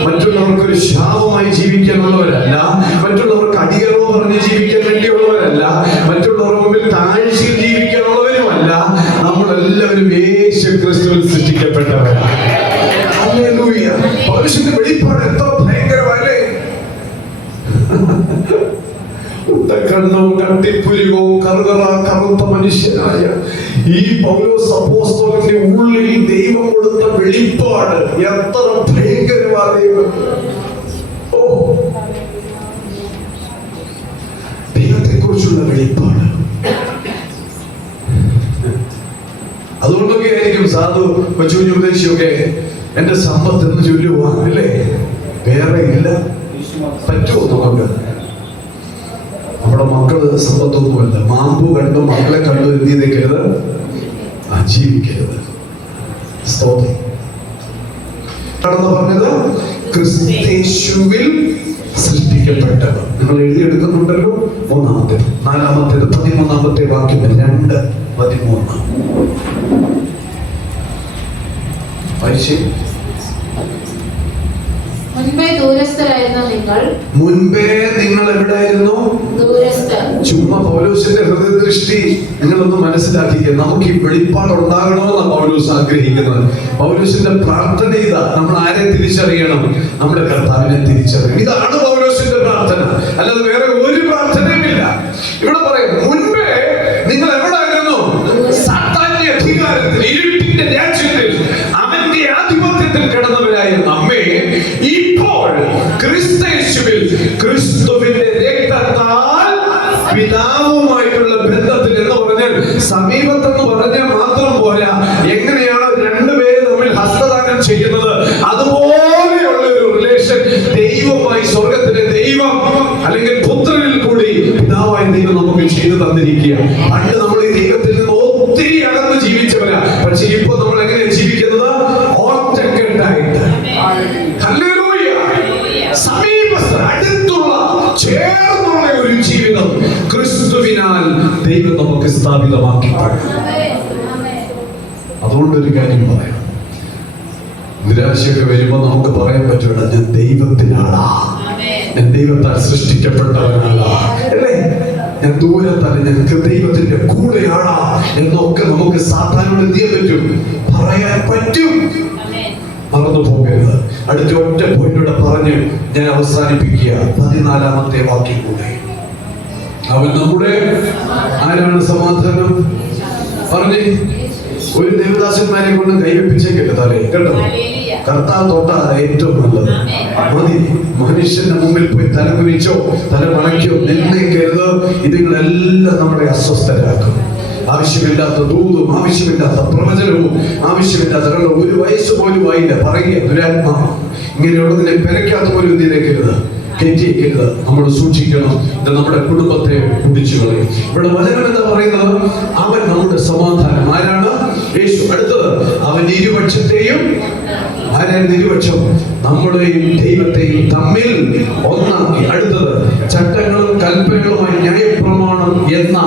മറ്റുള്ളവർക്ക് ഒരു ശാപമായി ജീവിക്കാനുള്ളവരല്ല, മറ്റുള്ളവർക്ക് അടിയറോ പറഞ്ഞ് ജീവിക്കാൻ വേണ്ടിയുള്ളവരല്ല, മറ്റുള്ളവരുടെ മുമ്പിൽ താഴ്ചയിൽ ജീവിക്കാനുള്ളവരുമല്ല. നമ്മളെല്ലാവരും യേശു ക്രിസ്തുവിൽ സൃഷ്ടിക്കപ്പെട്ടവരാണ്. ഹല്ലേലൂയ. പൗലോസിന്റെ വെളിപ്പാട് എത്ര ഭയങ്കരമല്ലേ! കണ്ണും കട്ടിപ്പുരികവും കറുത്ത മനുഷ്യനായ ഈ പൗലോസ് അപ്പോസ്തലന്റെ ഉള്ളിൽ ദൈവം കൊടുത്ത വെളിപ്പാട് എത്ര ഭയങ്കരമാണ്! ഓ, ദൈവത്തെ കുറിച്ചുള്ള വെളിപ്പാട്. അതുകൊണ്ടൊക്കെ ആയിരിക്കും സാധു കൊച്ചു ഉപദേശിയൊക്കെ എന്റെ സമ്പത്ത് എന്ന് ചൊല്ലുവാൻ, അല്ലേ? വേറെ ഇല്ല. പറ്റുമോ നമുക്ക്? നമ്മുടെ മക്കള് സമ്പത്തൊന്നുമല്ല. മാമ്പു കണ്ടു മക്കളെ കണ്ടു എന്ത് ചെയ്തേക്കരുത്? ജീവിക്കരുത്. സ്തോത്രം. പറഞ്ഞത് ക്രിസ്തേശുവിൽ സൃഷ്ടിക്കപ്പെട്ടവർ. നിങ്ങൾ എഴുതിയെടുക്കുന്നുണ്ടല്ലോ. 3-ാമത്തേത് 4-ാമത്തേത് 13-ാമത്തെ വാക്യം 2:13. വായിച്ചേ. മുൻപേ നിങ്ങൾ എവിടായിരുന്നു? ചുമ്മാ പൗലോസിന്റെ ഹൃദയദൃഷ്ടി നിങ്ങളൊന്ന് മനസ്സിലാക്കിക്കുക. നമുക്ക് ഈ വെളിപ്പാട് ഉണ്ടാകണമെന്നാണ് പൗലോസ് ആഗ്രഹിക്കുന്നത്. പൗലോസിന്റെ പ്രാർത്ഥന ഇതാ, നമ്മൾ ആരെ തിരിച്ചറിയണം? നമ്മുടെ കർത്താവിനെ തിരിച്ചറിയണം. ഇതാണ് പൗലോസിന്റെ പ്രാർത്ഥന, അല്ലാതെ വേറെ ഒരു പ്രാർത്ഥനയുമില്ല. ഇവിടെ പറയാം, മുൻപേ നിങ്ങൾ എവിടായിരുന്നു? സാത്താന്യ അധികാരത്തിൽ, ഇരുട്ടിന്റെ രാജ്യത്തിൽ, അവന്റെ ആധിപത്യത്തിൽ കിടന്നവരായ നമ്മെ ഇപ്പോൾ ക്രിസ്തയേശുവിൽ ക്രിസ്തുവിന്റെ രക്തത്താൽ പിതാവുമായിട്ടുള്ള ബന്ധത്തിൽ, എന്ന് പറഞ്ഞാൽ സമീപത്തെന്ന് പറഞ്ഞാൽ മാത്രം പോരാ, എങ്ങനെയാണ് രണ്ടുപേര് തമ്മിൽ ഹസ്തദാനം ചെയ്യുന്നത് അതുപോലെയുള്ള ഒരു റിലേഷൻ ദൈവമായി, സ്വർഗത്തിലെ ദൈവം അല്ലെങ്കിൽ പുത്രനിൽ കൂടി പിതാവായ ദൈവം നമുക്ക് ചെയ്തു തന്നിരിക്കുക. പണ്ട് നമ്മൾ ഈ ദൈവത്തിൽ നിന്ന് ഒത്തിരി അകന്ന് ജീവിച്ചവരാ. പക്ഷെ ഇപ്പൊ നമ്മൾ എങ്ങനെയാണ് ജീവിക്കുന്നത്? ഒറ്റക്കെട്ടായിട്ട്. ഹല്ലേലൂയ. സമീപസ്ഥ, അടുത്തുള്ള, ചേർന്നുള്ള ഒരു ജീവിതം ക്രിസ്തുവിനാൽ ദൈവം നമുക്ക് സ്ഥാപിതമാക്കി. അതുകൊണ്ടൊരു കാര്യം പറയാം, നിരാശയൊക്കെ വരുമ്പോ നമുക്ക് പറയാൻ പറ്റൂല, ഞാൻ ദൈവത്തിനാളാ, ഞാൻ ദൈവത്താൽ സൃഷ്ടിക്കപ്പെട്ടവനാളാ, അല്ലേ? ഞാൻ ദൂരത്തല്ല, ഞങ്ങൾക്ക് ദൈവത്തിന്റെ കൂടെയാണാ എന്നൊക്കെ നമുക്ക് സാത്താനോട് എന്ത് ചെയ്യാൻ പറ്റും? പറയാൻ പറ്റും. മറന്നു പോകരുത്. അടുത്ത ഒറ്റ പോയിന്റോടെ പറഞ്ഞ് ഞാൻ അവസാനിപ്പിക്കുക. 14-ാമത്തെ വാക്യം കൂടെ. അവൻ നമ്മുടെ ആരാണ്? സമാധാനം. പറഞ്ഞേ. ഒരു ദേവദാസന്മാരെ കൊണ്ട് കൈവെപ്പിച്ചേക്കട്ടെ തലേ, കേട്ടോ. കർത്താവ് തൊട്ടാ ഏറ്റവും നല്ലത്. മതി. മനുഷ്യന്റെ മുമ്പിൽ പോയി തലകുനിച്ചോ തല മണയ്ക്കോ നിന്നേക്കരുത്. ഇതുങ്ങളെല്ലാം നമ്മളെ അസ്വസ്ഥരാക്കും. ആവശ്യമില്ലാത്ത ദൂതും ആവശ്യമില്ലാത്ത പ്രവചനവും ആവശ്യമില്ലാത്ത, ഒരു വയസ്സ് പോലും ആയില്ല പറയുക ദുരാത്മാവ്. ഇങ്ങനെയുള്ളതിനെ പെരയ്ക്കാത്ത പോലും ഇതിലേക്കരുത്, കെറ്റിയേക്കരുത്. നമ്മൾ സൂക്ഷിക്കണം. ഇത് നമ്മുടെ കുടുംബത്തെ കുടിച്ചു കളയും. ഇവിടെ വചനം എന്താ പറയുന്നത്? അവൻ നമ്മുടെ സമാധാനം. ആരാണ്? യേശു. അടുത്തത്, അവൻ ഇരുപക്ഷത്തെയും, ആരാണ് ഇരുപക്ഷം? നമ്മുടെയും ദൈവത്തെയും തമ്മിൽ ഒന്നാക്കി. അടുത്തത്, ചട്ടങ്ങളും കൽപ്പനകളുമായി ന്യായപ്രമാണം എന്ന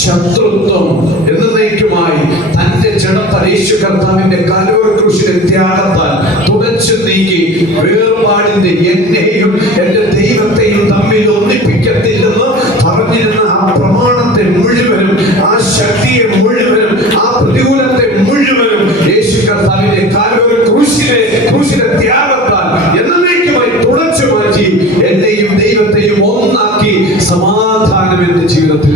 ശത്രുത്വം എന്നേക്കുമായി തന്റെ ജഡത്താൽ യേശു കർത്താവിന്റെ കാൽവരി ക്രൂശിലെ ത്യാഗത്താൽ തുടച്ചു നീക്കി വേർപാടിന്റെ എന്നെയും എന്റെ ദൈവത്തെയും തമ്മിൽ ഒന്നിപ്പിക്കത്തില്ലെന്ന് പറഞ്ഞിരുന്ന ആ പ്രമാണത്തെ മുഴുവനും, ആ ശക്തിയെ മുഴുവനും, ആ പ്രതികൂലത്തെ മുഴുവനും യേശു കർത്താവിന്റെ കാൽവരി ക്രൂശിലെ ത്യാഗത്താൽ എന്നേക്കുമായി തുടച്ചു മാറ്റി എന്നെയും ദൈവത്തെയും ഒന്നാക്കി സമാധാനം എന്റെ ജീവിതത്തിൽ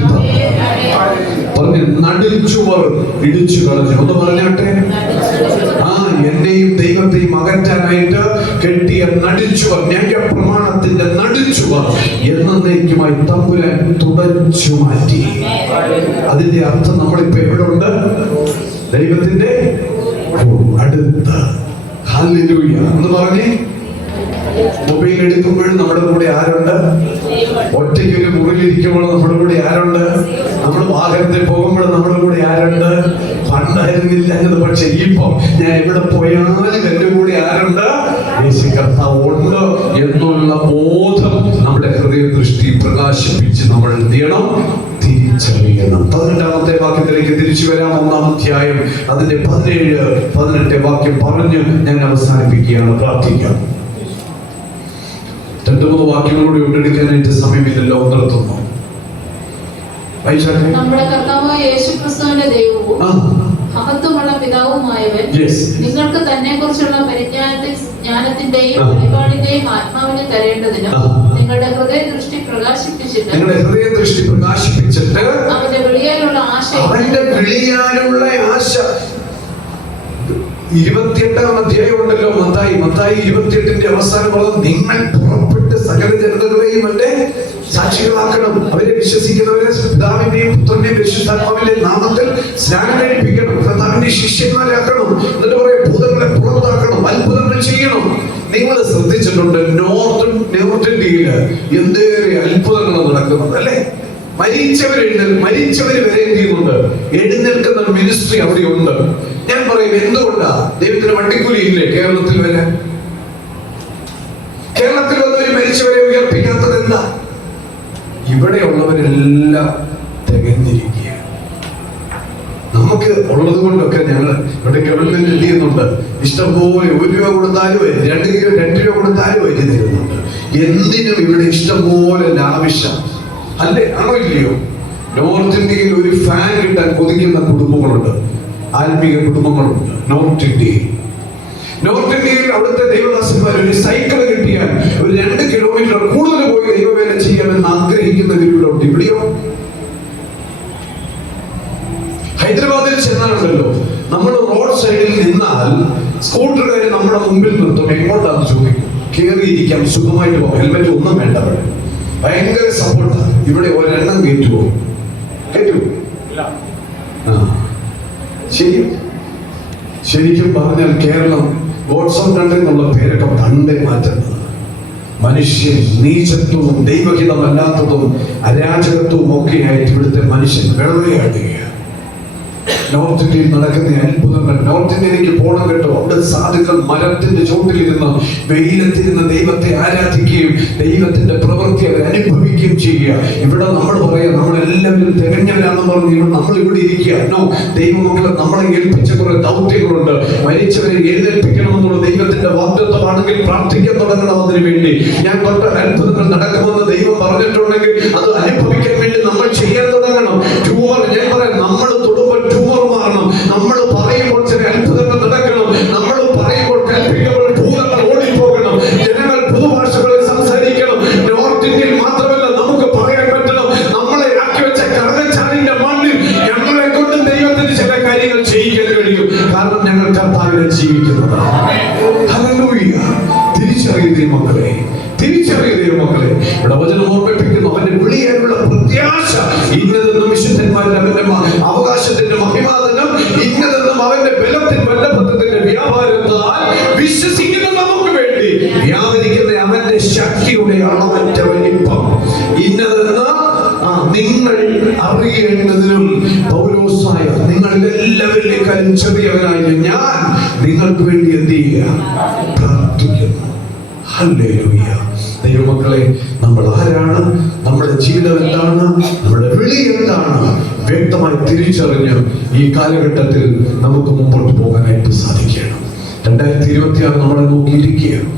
പറഞ്ഞ് നടുച്ചുവർ ഇടിച്ചു കളഞ്ഞു. ഒന്ന് പറഞ്ഞാട്ടെ. എന്നെയും ദൈവത്തെയും അകറ്റാനായിട്ട് കെട്ടിയ നടിച്ചുവർ, ന്യായപ്രമാണത്തിന്റെ നടിച്ചുവർ എന്നേക്കുമായി തമ്പുരാൻ തുടച്ചു മാറ്റി. അതിന്റെ അർത്ഥം നമ്മളിപ്പോ എവിടെ ഉണ്ട്? ദൈവത്തിന്റെ അടുത്ത്. ഹല്ലേലൂയ എന്ന് പറഞ്ഞേ. മൊബൈൽ എടുക്കുമ്പോഴും നമ്മുടെ കൂടെ ആരുണ്ട്? ഒറ്റയ്ക്ക് ഒരു മുറിയിലിരിക്കുമ്പോൾ നമ്മുടെ കൂടെ ആരുണ്ട്? നമ്മൾ വാഹനത്തിൽ പോകുമ്പോൾ നമ്മുടെ കൂടെ ആരുണ്ട്? പണ്ടായിരുന്നില്ല എന്നത്, പക്ഷെ ഇപ്പൊ ഞാൻ എവിടെ പോയാലും എന്റെ കൂടെ ആരുണ്ട്? യേശു കർത്താവ് ഉണ്ട് എന്നുള്ള ബോധം നമ്മുടെ ഹൃദയ ദൃഷ്ടി പ്രകാശിപ്പിച്ച് നമ്മൾ എന്ത് ചെയ്യണം? തിരിച്ചറിയണം. 18-ാമത്തെ വാക്യത്തിലേക്ക് തിരിച്ചു വരാം. 1-ാം അധ്യായം അതിന്റെ 17-18 വാക്യം പറഞ്ഞ് ഞാൻ അവസാനിപ്പിക്കുകയാണ്. പ്രാർത്ഥിക്കാം. 2-3 വാക്യങ്ങളോട് ഉണ്ടെടുക്കാനായിട്ട് സമയമില്ലല്ലോ. നിർത്തുന്നു. നമ്മുടെ കർത്താവായ യേശുക്രിസ്തുവിന്റെ ദൈവവും മഹത്വമുള്ള പിതാവുമായവൻ നിങ്ങൾക്ക് തന്നെ കുറിച്ചുള്ള ജ്ഞാനത്തിന്റെയും വെളിപാടിന്റെയും ആത്മാവിനെ തരേണ്ടതിനും നിങ്ങളുടെ ഹൃദയ ദൃഷ്ടി പ്രകാശിപ്പിച്ചിട്ട് അവന്റെ വിളിയാലുള്ള ആശ 28-ാം അധ്യായം ഉണ്ടല്ലോ, മത്തായി 28-ന്റെ അവസാനം പറഞ്ഞത്, നിങ്ങൾ പുറപ്പെട്ട് സകല ജനതകളെയും എന്റെ സാക്ഷികളാക്കണം. അവരെ വിശ്വസിക്കുന്നവരെ പിതാവിന്റെയും പുത്രന്റെയും പരിശുദ്ധാത്മാവിന്റെ നാമത്തിൽ സ്നാനം കഴിപ്പിക്കണം, കർത്താവിന്റെ ശിഷ്യന്മാരാക്കണം. എന്നിട്ട് പറയാം, ഭൂതങ്ങളെ പുറത്താക്കണം, അത്ഭുതങ്ങൾ ചെയ്യണം. നിങ്ങൾ ശ്രദ്ധിച്ചിട്ടുണ്ട് നോർത്ത് ഇന്ത്യയില് എന്തേറെ അത്ഭുതങ്ങൾ നടക്കുന്നത് അല്ലേ? മരിച്ചവര് വരെ എന്ത് ചെയ്യുന്നുണ്ട്? എഴുന്നേൽക്കുന്ന മിനിസ്ട്രി അവിടെ ഉണ്ട്. ഞാൻ പറയും, എന്തുകൊണ്ടാ? ദൈവത്തിന് വണ്ടിക്കൂലി ഇല്ലേ കേരളത്തിൽ വരെ? കേരളത്തിൽ വന്നവര് മരിച്ചവരെ ഉയർപ്പിക്കാത്തത് എന്താ? ഇവിടെ ഉള്ളവരെല്ലാം തികഞ്ഞിരിക്കുക. നമുക്ക് ഉള്ളത് കൊണ്ടൊക്കെ ഞങ്ങൾ ഇവിടെ ഗവൺമെന്റ് എന്ത് ചെയ്യുന്നുണ്ട്? ഇഷ്ടംപോലെ 1 രൂപ കൊടുത്താലും 2 രൂപ കൊടുത്താലും എഴുതി തരുന്നുണ്ട്. എന്തിനും ഇവിടെ ഇഷ്ടംപോലെ ലാവിഷം അല്ലേ? ആണോ ഇല്ലയോ? നോർത്ത് ഇന്ത്യയിൽ ഒരു ഫാൻ കിട്ടാൻ കൊതിക്കുന്ന കുടുംബങ്ങളുണ്ട്, ആത്മീയ കുടുംബങ്ങളുണ്ട്. നോർത്ത് ഇന്ത്യയിൽ അവിടുത്തെ ദൈവദാസന്മാർ ഒരു സൈക്കിൾ കിട്ടിയാൽ ഒരു 2 കിലോമീറ്റർ കൂടുതൽ പോയി ദൈവവേല ചെയ്യാമെന്ന് ആഗ്രഹിക്കുന്നവരുണ്ട്. ഇവിടെയോ ഹൈദരാബാദിൽ ചെന്നാലുണ്ടല്ലോ, നമ്മൾ റോഡ് സൈഡിൽ നിന്നാൽ സ്കൂട്ടറുകാർ നമ്മുടെ മുമ്പിൽ നിർത്തും. എങ്ങോട്ടാന്ന് ചോദിക്കും. കയറിയിരിക്കാം, സുഖമായിട്ട് പോകും, ഹെൽമെറ്റ് ഒന്നും വേണ്ട. ഭയങ്കര സപ്പോർട്ടാണ്. ഇവിടെ ഒരെണ്ണം കയറ്റുമോ? ശരിക്കും പറഞ്ഞാൽ കേരളം ഗോഡ്സ് ഓഫ് കൺട്രി എന്നുള്ള പേരൊക്കെ പണ്ടേ മാറ്റുന്നത്. മനുഷ്യൻ നീചത്വവും ദൈവഹിതമല്ലാത്തതും അരാജകത്വവും ഒക്കെ ആയിട്ട് ഇവിടുത്തെ മനുഷ്യൻ വിളവയാടുകയാണ്. നോർത്ത് ഇന്ത്യയിൽ നടക്കുന്ന അത്ഭുതങ്ങൾ. നോർത്ത് ഇന്ത്യയിലേക്ക് പോകണം കേട്ടോ. അവിടെ സാധുക്കൾ മരത്തിന്റെ ചോട്ടിലിരുന്ന് വെയിലത്തിരുന്ന് ദൈവത്തെ ആരാധിക്കുകയും ദൈവത്തിന്റെ പ്രവൃത്തി അവർ അനുഭവിക്കുകയും ചെയ്യുക. ഇവിടെ നമ്മൾ പറയാം, നമ്മളെല്ലാവരും തികഞ്ഞവരാണെന്ന് പറഞ്ഞ് നമ്മൾ ഇവിടെ ഇരിക്കുക. ദൈവമക്കളെ നമ്മളെ ഏൽപ്പിച്ച കുറെ ദൗത്യങ്ങളുണ്ട്. മരിച്ചവരെ എഴുന്നേൽപ്പിക്കണമെന്നുള്ള ദൈവത്തിന്റെ വാഗ്ദത്തമാണെങ്കിൽ പ്രാർത്ഥിക്കാൻ തുടങ്ങണം അതിനു വേണ്ടി. ഞാൻ തൊട്ട അത്ഭുതങ്ങൾ നടക്കുമെന്ന് ദൈവം പറഞ്ഞിട്ടുണ്ടെങ്കിൽ അത് അനുഭവിക്കാൻ വേണ്ടി നമ്മൾ ചെയ്യാൻ തുടങ്ങണം. ഞാൻ പറയാം, നമ്മൾ തൊടുമ്പോൾ ട്യൂമർ മാറണം. നമ്മൾ പറയുമ്പോൾ ചില അത്ഭുതങ്ങൾ നടക്കണം. നമ്മൾ പറയുമ്പോൾ കൽപ്പിക്കപ്പെടും. പ്രിയ ദൈവമക്കളെ, ഇവിടെ വചനം ഓർമ്മിപ്പിക്കുന്നു അവന്റെ വിളിയായുള്ള പ്രത്യാശ ഇന്നതെന്നും വിശുദ്ധന്മാരുടെ അവന്റെ അവകാശത്തിന്റെ മഹിമാതനം ഇന്നതെന്നും അവന്റെ ബലത്തിന്റെ വല്ലഭത്വത്തിന്റെ വ്യാപാരത്താൽ വിശ്വസിക്കുന്ന നമുക്ക് വേണ്ടി വ്യാപരിക്കുന്ന അവന്റെ ശക്തിയുടെ അളവറ്റ വലിപ്പം ഇന്നതെന്ന് നിങ്ങൾ അറിയേണ്ടതിനും പൗലോസായ നിങ്ങളിൽ എല്ലാവരിലേക്കാളും ചെറിയവനായ ഞാൻ നിങ്ങൾക്ക് വേണ്ടി എന്ത് ചെയ്യുക? പ്രാർത്ഥിക്കുന്നു. ഹല്ലേലൂയ. ദൈവമക്കളെ, നമ്മൾ ആരാണ്, നമ്മുടെ ജീവിതം എന്താണ്, നമ്മുടെ വിളി എന്താണ് വ്യക്തമായി തിരിച്ചറിഞ്ഞ് ഈ കാലഘട്ടത്തിൽ നമുക്ക് മുമ്പോട്ട് പോകാനായിട്ട് സാധിക്കണം. 2026 നമ്മളെ നോക്കിയിരിക്കുകയാണ്.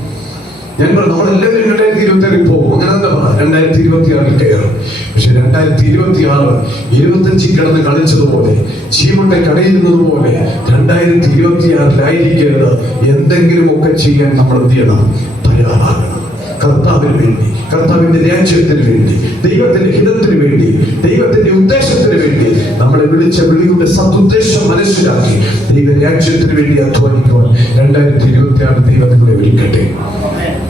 ഞാൻ പറഞ്ഞു നമ്മളെല്ലാവരും 2026 പോകും, അങ്ങനെ തന്നെ പറയാം. 2026 കയറും. പക്ഷെ 2026 25 കിടന്ന് കളിച്ചതുപോലെ ചീമട്ടെ കടയിരുന്നത് പോലെ 2026 എന്തെങ്കിലും ഒക്കെ ചെയ്യാൻ നമ്മൾ എന്ത് ചെയ്യണം? തയ്യാറാകണം. കർത്താവിന് വേണ്ടി, കർത്താവിന്റെ രാജ്യത്തിന് വേണ്ടി, ദൈവത്തിന്റെ ഹിതത്തിന് വേണ്ടി, ദൈവത്തിന്റെ ഉദ്ദേശത്തിന് വേണ്ടി നമ്മളെ വിളിച്ച വിളിയുടെ സതുദ്ദേശം മനസ്സിലാക്കി ദൈവ രാജ്യത്തിന് വേണ്ടി അധ്വാനിക്കുവാൻ 2026 ദൈവം നിങ്ങളെ വിളിക്കട്ടെ.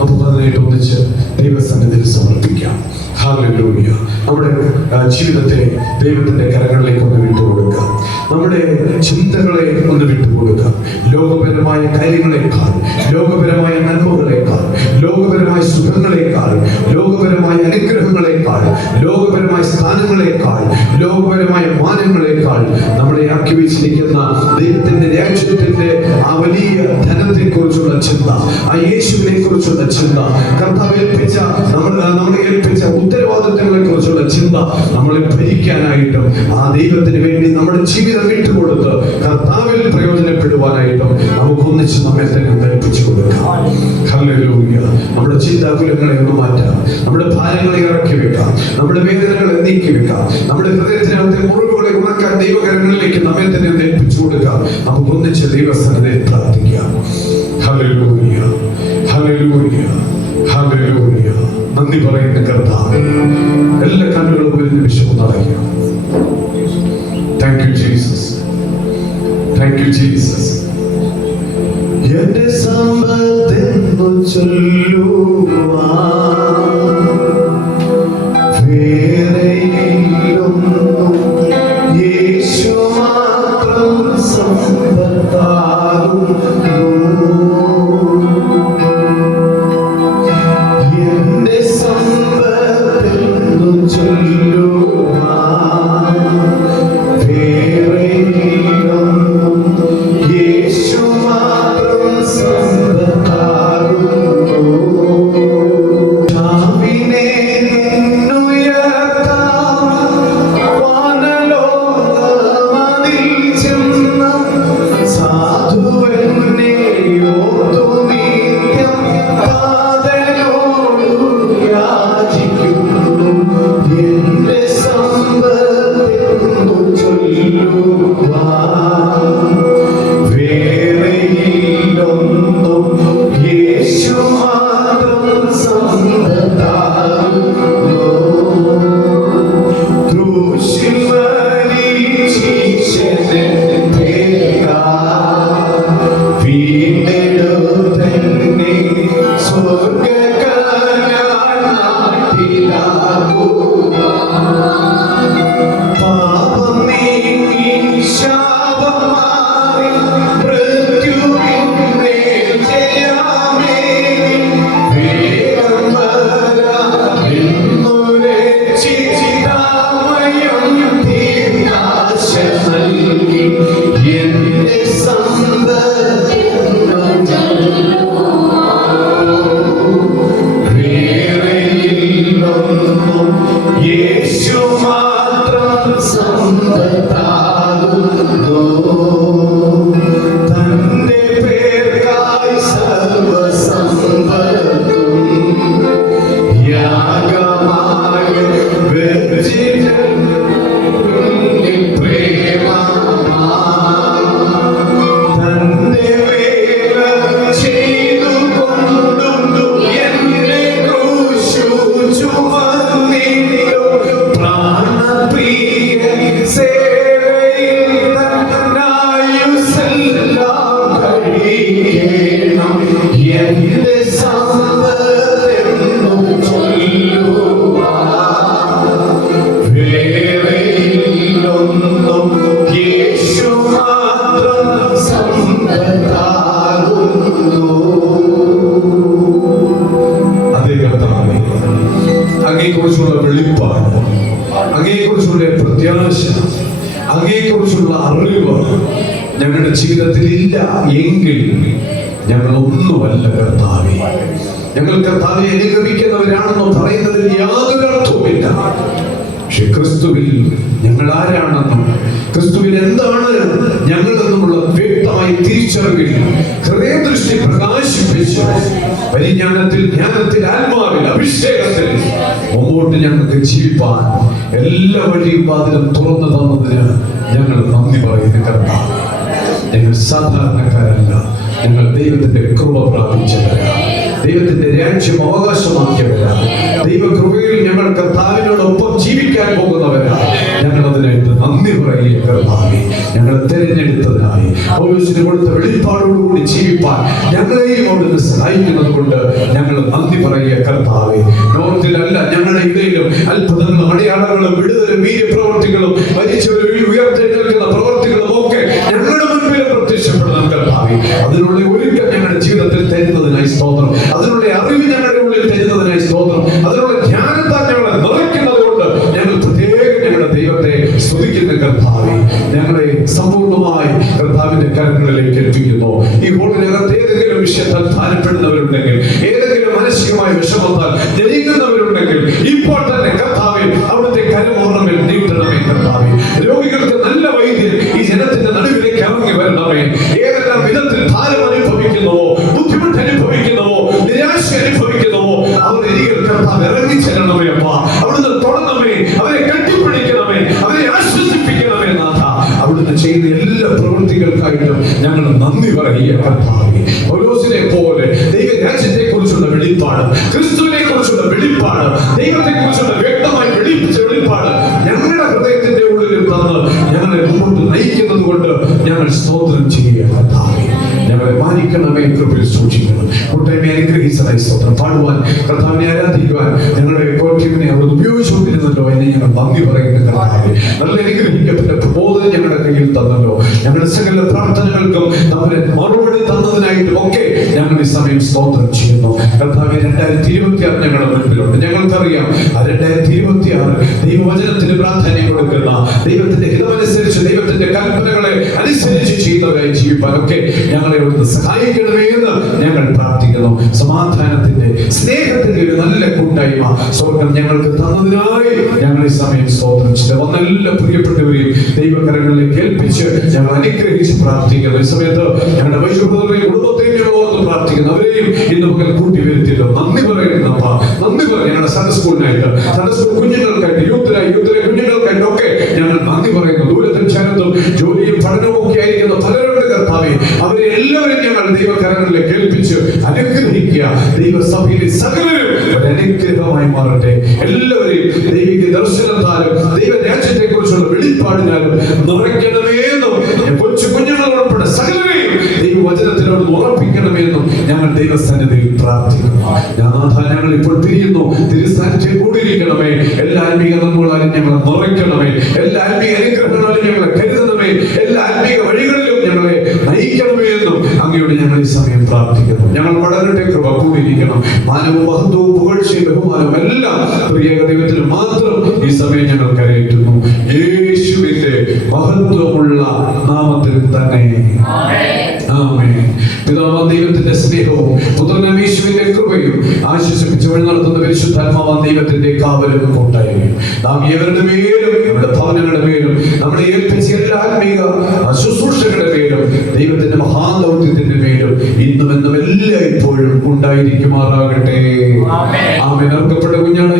അപ്പോൾ അതിനായിട്ട് ഒന്നിച്ച് ദൈവസന്നിധിയിൽ സമർപ്പിക്കാം. ഹല്ലേലൂയ. നമ്മുടെ ജീവിതത്തെ ദൈവത്തിന്റെ കരങ്ങളിലേക്ക് ഒന്ന് വിട്ടുകൊടുക്കാം. നമ്മുടെ ചിന്തകളെ ഒന്ന് വിട്ടുകൊടുക്കാം. ലോകപരമായ കാര്യങ്ങളെക്കാൾ, ലോകപരമായ നന്മകളെക്കാൾ, ലോകപരമായ സുഖങ്ങളെക്കാൾ, ലോകപരമായ അനുഗ്രഹങ്ങളെക്കാൾ, ലോകപരമായ സ്ഥാനങ്ങളെക്കാൾ, ലോകപരമായ മാനങ്ങളെക്കാൾ നമ്മളെ ആക്കി വെച്ചിരിക്കുന്ന ദൈവത്തിന്റെ രാജ്യത്തിന്റെ ആ വലിയ ധനത്തെ കുറിച്ചുള്ള ചിന്ത, ആ യേശുവിനെ കുറിച്ചുള്ള ചിന്ത, കർത്താവ് ഏൽപ്പിച്ച നമ്മളെ ഏൽപ്പിച്ച ഉത്തരവാദിത്തങ്ങളെ കുറിച്ചുള്ള ചിന്ത നമ്മളെ ഭരിക്കാനായിട്ടും ആ ദൈവത്തിന് വേണ്ടി നമ്മുടെ ജീവിതം വിട്ടുകൊടുത്ത് കർത്താവിൽ പ്രയോജനപ്പെടുവാനായിട്ടും നമുക്കൊന്നിച്ച് നമ്മെ തന്നെ കൽപ്പിച്ചു കൊടുക്കാം. ഹല്ലേലൂയ. നമ്മുടെ ചിന്താകുലങ്ങളെ ഒന്ന് മാറ്റാം, നമ്മുടെ ഭാരങ്ങളെ ഇറക്കി വെക്കാം, നമ്മുടെ വേദനകളെ നീക്കി വെക്കാം, നമ്മുടെ ഹൃദയത്തിനകത്തെ മുറിവുകളെ ഉണക്കാൻ ദൈവകരങ്ങളിലേക്ക് നമ്മെ തന്നെ ഏൽപ്പിച്ചു കൊടുക്കാം. നമുക്കൊന്നിച്ച് ദൈവസന്നിധിയിൽ പ്രാർത്ഥിക്കാം. Hallelujah, hallelujah, hallelujah. നന്ദി പറയുന്ന കർത്താവേ, എല്ലാ കണ്ണുകളും ഒരു നിമിഷം നടക്കുക. Thank you Jesus, thank you Jesus. എന്റെ സമ്പത്തെന്നു ചൊല്ലുവാൻ വേറെയൊന്നും യേശു മാത്രം സമ്പത്താകുന്നു. എന്റെ സമ്പത്തെന്നു ചൊല്ലുവാൻ വേറെയൊന്നും യേശു മാത്രം സമ്പത്താകുന്നു. ചാവിനെ നിന്നുയർത്താൻ വാനലോകമതിൽ ചെന്ന സാധുവെന്നെ ഓർത്തു നിത്യം താതനോടു യാചിക്കുന്നു. എന്റെ സമ്പത്തെന്നു ചൊല്ലുവാൻ വേറെയില്ലൊന്നും യേശു മാത്രം സമ്പത്താകുന്നു. ക്രൂശിൽ മരിച്ചീശനെ വീണ്ടെടുത്തെന്നെ സ്വർഗ്ഗകനാൻ നാട്ടിലാക്കുവാൻ. പാപം നീങ്ങി ശാപം മാറി മൃത്യുവിന്മേൽ ജയമേകി വേഗം വരാം എന്നു രക്ഷിതാമയം തീർന്നാശ നൽകി. എന്റെ സമ്പത്തെന്നു വേറെയില്ലൊന്നും യേശു മാത്രം സമ്പത്താകുന്നു. തന്റെ പേർക്കായി സർവസമ്പത്തും യാഗമായി വെച്ചിട്ട് തന്റെ വേല ചെയ്തുകൊണ്ടും എന്നെ ക്രൂശു ചുമന്നിട്ടു. പ്രാണപ്രിയ സേവയിൽ തന്നായുസ്സെല്ലാം കഴിയണം. എന്റെ സമ്പത്തെന്നു അങ്ങയെക്കുറിച്ചുള്ള വെളിപ്പാട്, അങ്ങയെക്കുറിച്ചുള്ള പ്രത്യാശ, അങ്ങയെക്കുറിച്ചുള്ള അറിവ് ഞങ്ങളുടെ ജീവിതത്തിൽ ഇല്ല എങ്കിൽ ഞങ്ങൾ ഒന്നുമല്ല കർത്താവേ. ഞങ്ങൾ കർത്താവെ അനുഗമിക്കുന്നവരാണെന്ന് പറയുന്നതിൽ യാതൊരു അർത്ഥവുമില്ല. പക്ഷെ ക്രിസ്തുവിൽ ഞങ്ങൾ ആരാണെന്നും ക്രിസ്തുവിൽ എന്താണ് ഞങ്ങളെന്നുമുള്ള വ്യക്തമായി തിരിച്ചറിവിൽ ഹൃദയദൃഷ്ടി പ്രകാശിപ്പിച്ച് പരിജ്ഞാനത്തിൽ, ജ്ഞാനത്തിൽ, ആത്മാവിൽ, അഭിഷേകത്തിൽ മുമ്പോട്ട് ഞങ്ങൾക്ക് ജീവിപ്പാൻ എല്ലാ വഴിയും വാതിലും തുറന്നു തന്നതിന് ഞങ്ങൾ നന്ദി പറയുന്ന കർത്താവ്. ഞങ്ങൾ സാധാരണക്കാരല്ല, ഞങ്ങൾ ദൈവത്തിന്റെ കൃപ പ്രാപിച്ചവരാണ്, ദൈവത്തിന്റെ രാജ്യം അവകാശമാക്കിയവരാണ്, ദൈവകൃപയിൽ ഞങ്ങൾ കർത്താവിനോടൊപ്പം ജീവിക്കാൻ പോകുന്നവരാണ്. ഞങ്ങൾ അതിനായിട്ട് നന്ദി പറയുക കർത്താവേ. ഞങ്ങൾ തിരഞ്ഞെടുത്തതിനായി പൗലോസിന് കൊടുത്ത വെളിപ്പാടോടുകൂടി ജീവിപ്പാൻ ഞങ്ങളെയും അവിടുന്ന് സഹായിക്കുന്നത് കൊണ്ട് ഞങ്ങൾ നന്ദി പറയുക കർത്താവേ. ലോകത്തിലല്ല, ഞങ്ങളുടെ ഇടയിലും അത്ഭുതങ്ങളും അടയാളങ്ങളും വിടുതലും വീര്യപ്രവർത്തികളും മരിച്ചവരിൽ ഉയർത്തെഴുന്നേൽക്കുന്ന പ്രവർത്തികളും ഒക്കെ ഞങ്ങളുടെ മുൻപിൽ പ്രത്യക്ഷപ്പെടണം കർത്താവേ. അതിനുള്ള ഒരുക്കം ഞങ്ങളുടെ ജീവിതത്തിൽ തരുന്നതിനായി സ്തോത്രം. അതിനുള്ള അറിവ് ഞങ്ങളുടെ ഉള്ളിൽ തരുന്നതിനായി സ്തോത്രം. അതിനുള്ള ജ്ഞാനത്താൽ ഞങ്ങളെ നിറയ്ക്കുന്നത് കൊണ്ട് ഞങ്ങൾ പ്രത്യേകം ഞങ്ങളുടെ ദൈവത്തെ സ്തുതിക്കുന്ന കർത്താവേ. ഞങ്ങളെ സമ്പൂർണ്ണമായി കർത്താവിന്റെ കരങ്ങളിലേക്ക് എത്തിക്കുന്നു. ഈ ഹോളിനകത്ത് ഏതെങ്കിലും വിഷയത്താൽ ധാരപ്പെടുന്നവരുണ്ടെങ്കിൽ, ഏതെങ്കിലും മാനസികമായ വിഷമത്താൽ ജനിക്കുന്നവരുണ്ടെങ്കിൽ ഇപ്പോൾ തന്നെ കർത്താവേ അവിടുത്തെ കരമോർമ്മയിൽ നീട്ടണമേ കർത്താവേ. രോഗികൾക്ക് നല്ല വൈദ്യൻ ഈ ജനത്തിന്റെ നടുവിലേക്ക് ഇറങ്ങി വരണമേ. ഏതെല്ലാം വിധത്തിൽ ഭാരം അനുഭവിക്കുന്നുവോ, ബുദ്ധിമുട്ട് അനുഭവിക്കുന്നുവോ, നിരാശ അനുഭവിക്കുന്നുവോ, അവർ എനിക്ക് കർത്താവ് ഇറങ്ങി ചെല്ലണമേ അപ്പ. അവിടുന്ന് തൊടണമേ, അവരെ കെട്ടിപ്പിടിക്കണമേ, അവരെ ആശ്വസിപ്പിക്കണമേ നാഥ. അവിടുന്ന് ചെയ്യുന്ന എല്ലാ പ്രവൃത്തികൾക്കായിട്ടും ഞങ്ങൾ നന്ദി പറയുക കർത്താവേ. പൗലോസിനെ പോലെ ദൈവരാജ്യത്തെ കുറിച്ചുള്ള വെളിപ്പാട്, ക്രിസ്തുവിനെ കുറിച്ചുള്ള വെളിപ്പാട്, ദൈവത്തെ കുറിച്ചുള്ള വ്യക്തമായി വെളിപ്പിച്ച വെളിപ്പാട് ഞങ്ങളുടെ ഹൃദയത്തിന്റെ ഉള്ളിൽ തന്ന് ഞങ്ങളെ മുമ്പോട്ട് നയിക്കുന്നത് കൊണ്ട് ഞങ്ങൾ സ്തോത്രം ചെയ്യുക കർത്താവേ. ഞങ്ങളെ മാനിക്കണമേ, കൃപയിൽ സൂക്ഷിക്കണം. കൂട്ടായ്മ അനുഗ്രഹിച്ചതായി സ്തോത്രം. പാടുവാൻ, കർത്താവിനെ ആരാധിക്കുവാൻ ഞങ്ങളുടെ കോട്ടീമിനെ അവിടെ ഉപയോഗിച്ചുകൊണ്ടിരുന്നല്ലോ എന്ന് ഞങ്ങൾ നന്ദി പറയുന്ന കർത്താവേ. നല്ല അനുഗ്രഹിക്കപ്പെട്ട പ്രബോധനം ഞങ്ങളുടെ കയ്യിൽ തന്നല്ലോ. ഞങ്ങളുടെ സകല പ്രാർത്ഥനകൾക്കും നമ്മുടെ മറുപടി തന്നതിനായിട്ടും ഒക്കെ ഞങ്ങൾ ഈ സമയം സ്തോത്രം ചെയ്യുന്നു കർത്താവേ. 2026 ഞങ്ങളുടെ മുൻപിലുണ്ട്. ഞങ്ങൾക്കറിയാം ആ 2026 ദൈവവചനത്തിന് പ്രാധാന്യം കൊടുക്കുന്ന, ദൈവത്തിന്റെ ഹിതമനുസരിച്ച്, ദൈവത്തിന്റെ കൽപ്പനകളെ അനുസരിച്ച് ചെയ്യുന്നവരായി ജീവിപ്പാനൊക്കെ ഞങ്ങളെ അവിടുന്ന് സഹായിക്കണമേ എന്ന് ഞങ്ങൾ പ്രാർത്ഥിക്കുന്നു. സമാധാനത്തിന്റെ, സ്നേഹത്തിന്റെ ഒരു നല്ല കൂട്ടായ്മ സ്വർഗം ഞങ്ങൾക്ക് തന്നതിനായി ഞങ്ങൾ ഈ സമയം സ്തോത്രം ചെയ്ത് വന്ന എല്ലാ പ്രിയപ്പെട്ടവരെയും ദൈവകരങ്ങളിലേക്ക് ഏൽപ്പിച്ച് ഞങ്ങൾ അനുഗ്രഹിച്ച് പ്രാർത്ഥിക്കുന്നു. ഈ സമയത്ത് ഞങ്ങളുടെ വൈശുദ്ധതയും കുടുംബത്തെയും ഞങ്ങൾ ഓർത്ത് പ്രാർത്ഥിക്കുന്നു. അവരെയും ഇന്ന് പകൽ കൂട്ടി വരുത്തിയല്ലോ നന്ദി പറയുന്നു അപ്പ. നന്ദി പറയും ഞങ്ങളുടെ സൺഡേ സ്കൂളിനായിട്ട്, സൺഡേ സ്കൂൾ കുഞ്ഞുങ്ങൾക്കായിട്ട്, യൂത്തിലെ കുഞ്ഞുങ്ങൾക്കായിട്ടൊക്കെ ഞങ്ങൾ നന്ദി പറയുന്നു. ദൂരത്തിൽ ചേർത്തും ജോലിയും പഠനവും ഒക്കെ ആയിരിക്കുന്ന പലരുണ്ട് കർത്താവേ. അവരെ എല്ലാവരും ഞങ്ങൾ ദൈവകരങ്ങളിലേക്ക് ഏൽപ്പിച്ച് അനുഗ്രഹിക്കുക. ദൈവസഭയിലെ സകലരും ഒരു അനുഗ്രഹമായി മാറട്ടെ. എല്ലാവരെയും ദൈവിക ദർശനത്താലും ദൈവരാജ്യത്തെ കുറിച്ചുള്ള വെളിപ്പാടിനാലും നിറയ്ക്കണമെന്നും കൊച്ചു കുഞ്ഞുങ്ങളോടൊപ്പം സകലരെയും ദൈവവചനത്തിനോട് ഉറപ്പിക്കണമെന്നും ഞങ്ങൾ ദൈവസന്നിധിയിൽ പ്രാർത്ഥിക്കുന്നു. ഞങ്ങൾ ഇപ്പോൾ തിരിയുന്നു. തിരുസാന്നിധ്യം കൂടിയിരിക്കണമേ. എല്ലാ ആത്മീയ നന്മകളാലും ഞങ്ങളെ നിറയ്ക്കണമേ. എല്ലാ ആത്മീയ അനുഗ്രഹങ്ങളാലും ഞങ്ങളെ കരുതണമേ. എല്ലാ ആത്മീയ വഴികളിലും ഞങ്ങളെ നയിക്കണമേ എന്നും അങ്ങയോട് ഞങ്ങൾ ഈ സമയം പ്രാർത്ഥിക്കുന്നു. ഞങ്ങൾ വളരട്ടെ, കൃപ കൂടിയിരിക്കണം. മാനവും മഹത്വവും പുകഴ്ചയും ബഹുമാനവും എല്ലാം പ്രിയ ദൈവത്തിന് മാത്രം ഈ സമയം ഞങ്ങൾ കരയേറ്റുന്നു. യേശുവിന്റെ മഹത്വമുള്ള നാമത്തിൽ തന്നെ ആമേൻ. പിതാവാം ദൈവത്തിന്റെ സ്നേഹവും പുത്രനാം യേശുവിന്റെ കൃപയും ആശ്വസിപ്പിച്ച് വഴി നടത്തുന്ന പരിശുദ്ധാത്മാവാം ദൈവത്തിന്റെ കാവലും കൂട്ടായ്മയും നാം ഏവരുടെ മേലും, നമ്മുടെ ഭവനങ്ങളുടെ മേലും, നമ്മളെ ഏൽപ്പിച്ച എല്ലാ ആത്മീക ശുശ്രൂഷകളുടെ മേലും, ദൈവത്തിന്റെ മഹാദൗത്യത്തിന്റെ മേലും ഇന്നും എന്നും എല്ലായ്പ്പോഴും ഉണ്ടായിരിക്കുമാറാകട്ടെ. ആമേൻ. അർക്കപ്പെട്ട കുഞ്ഞാണ്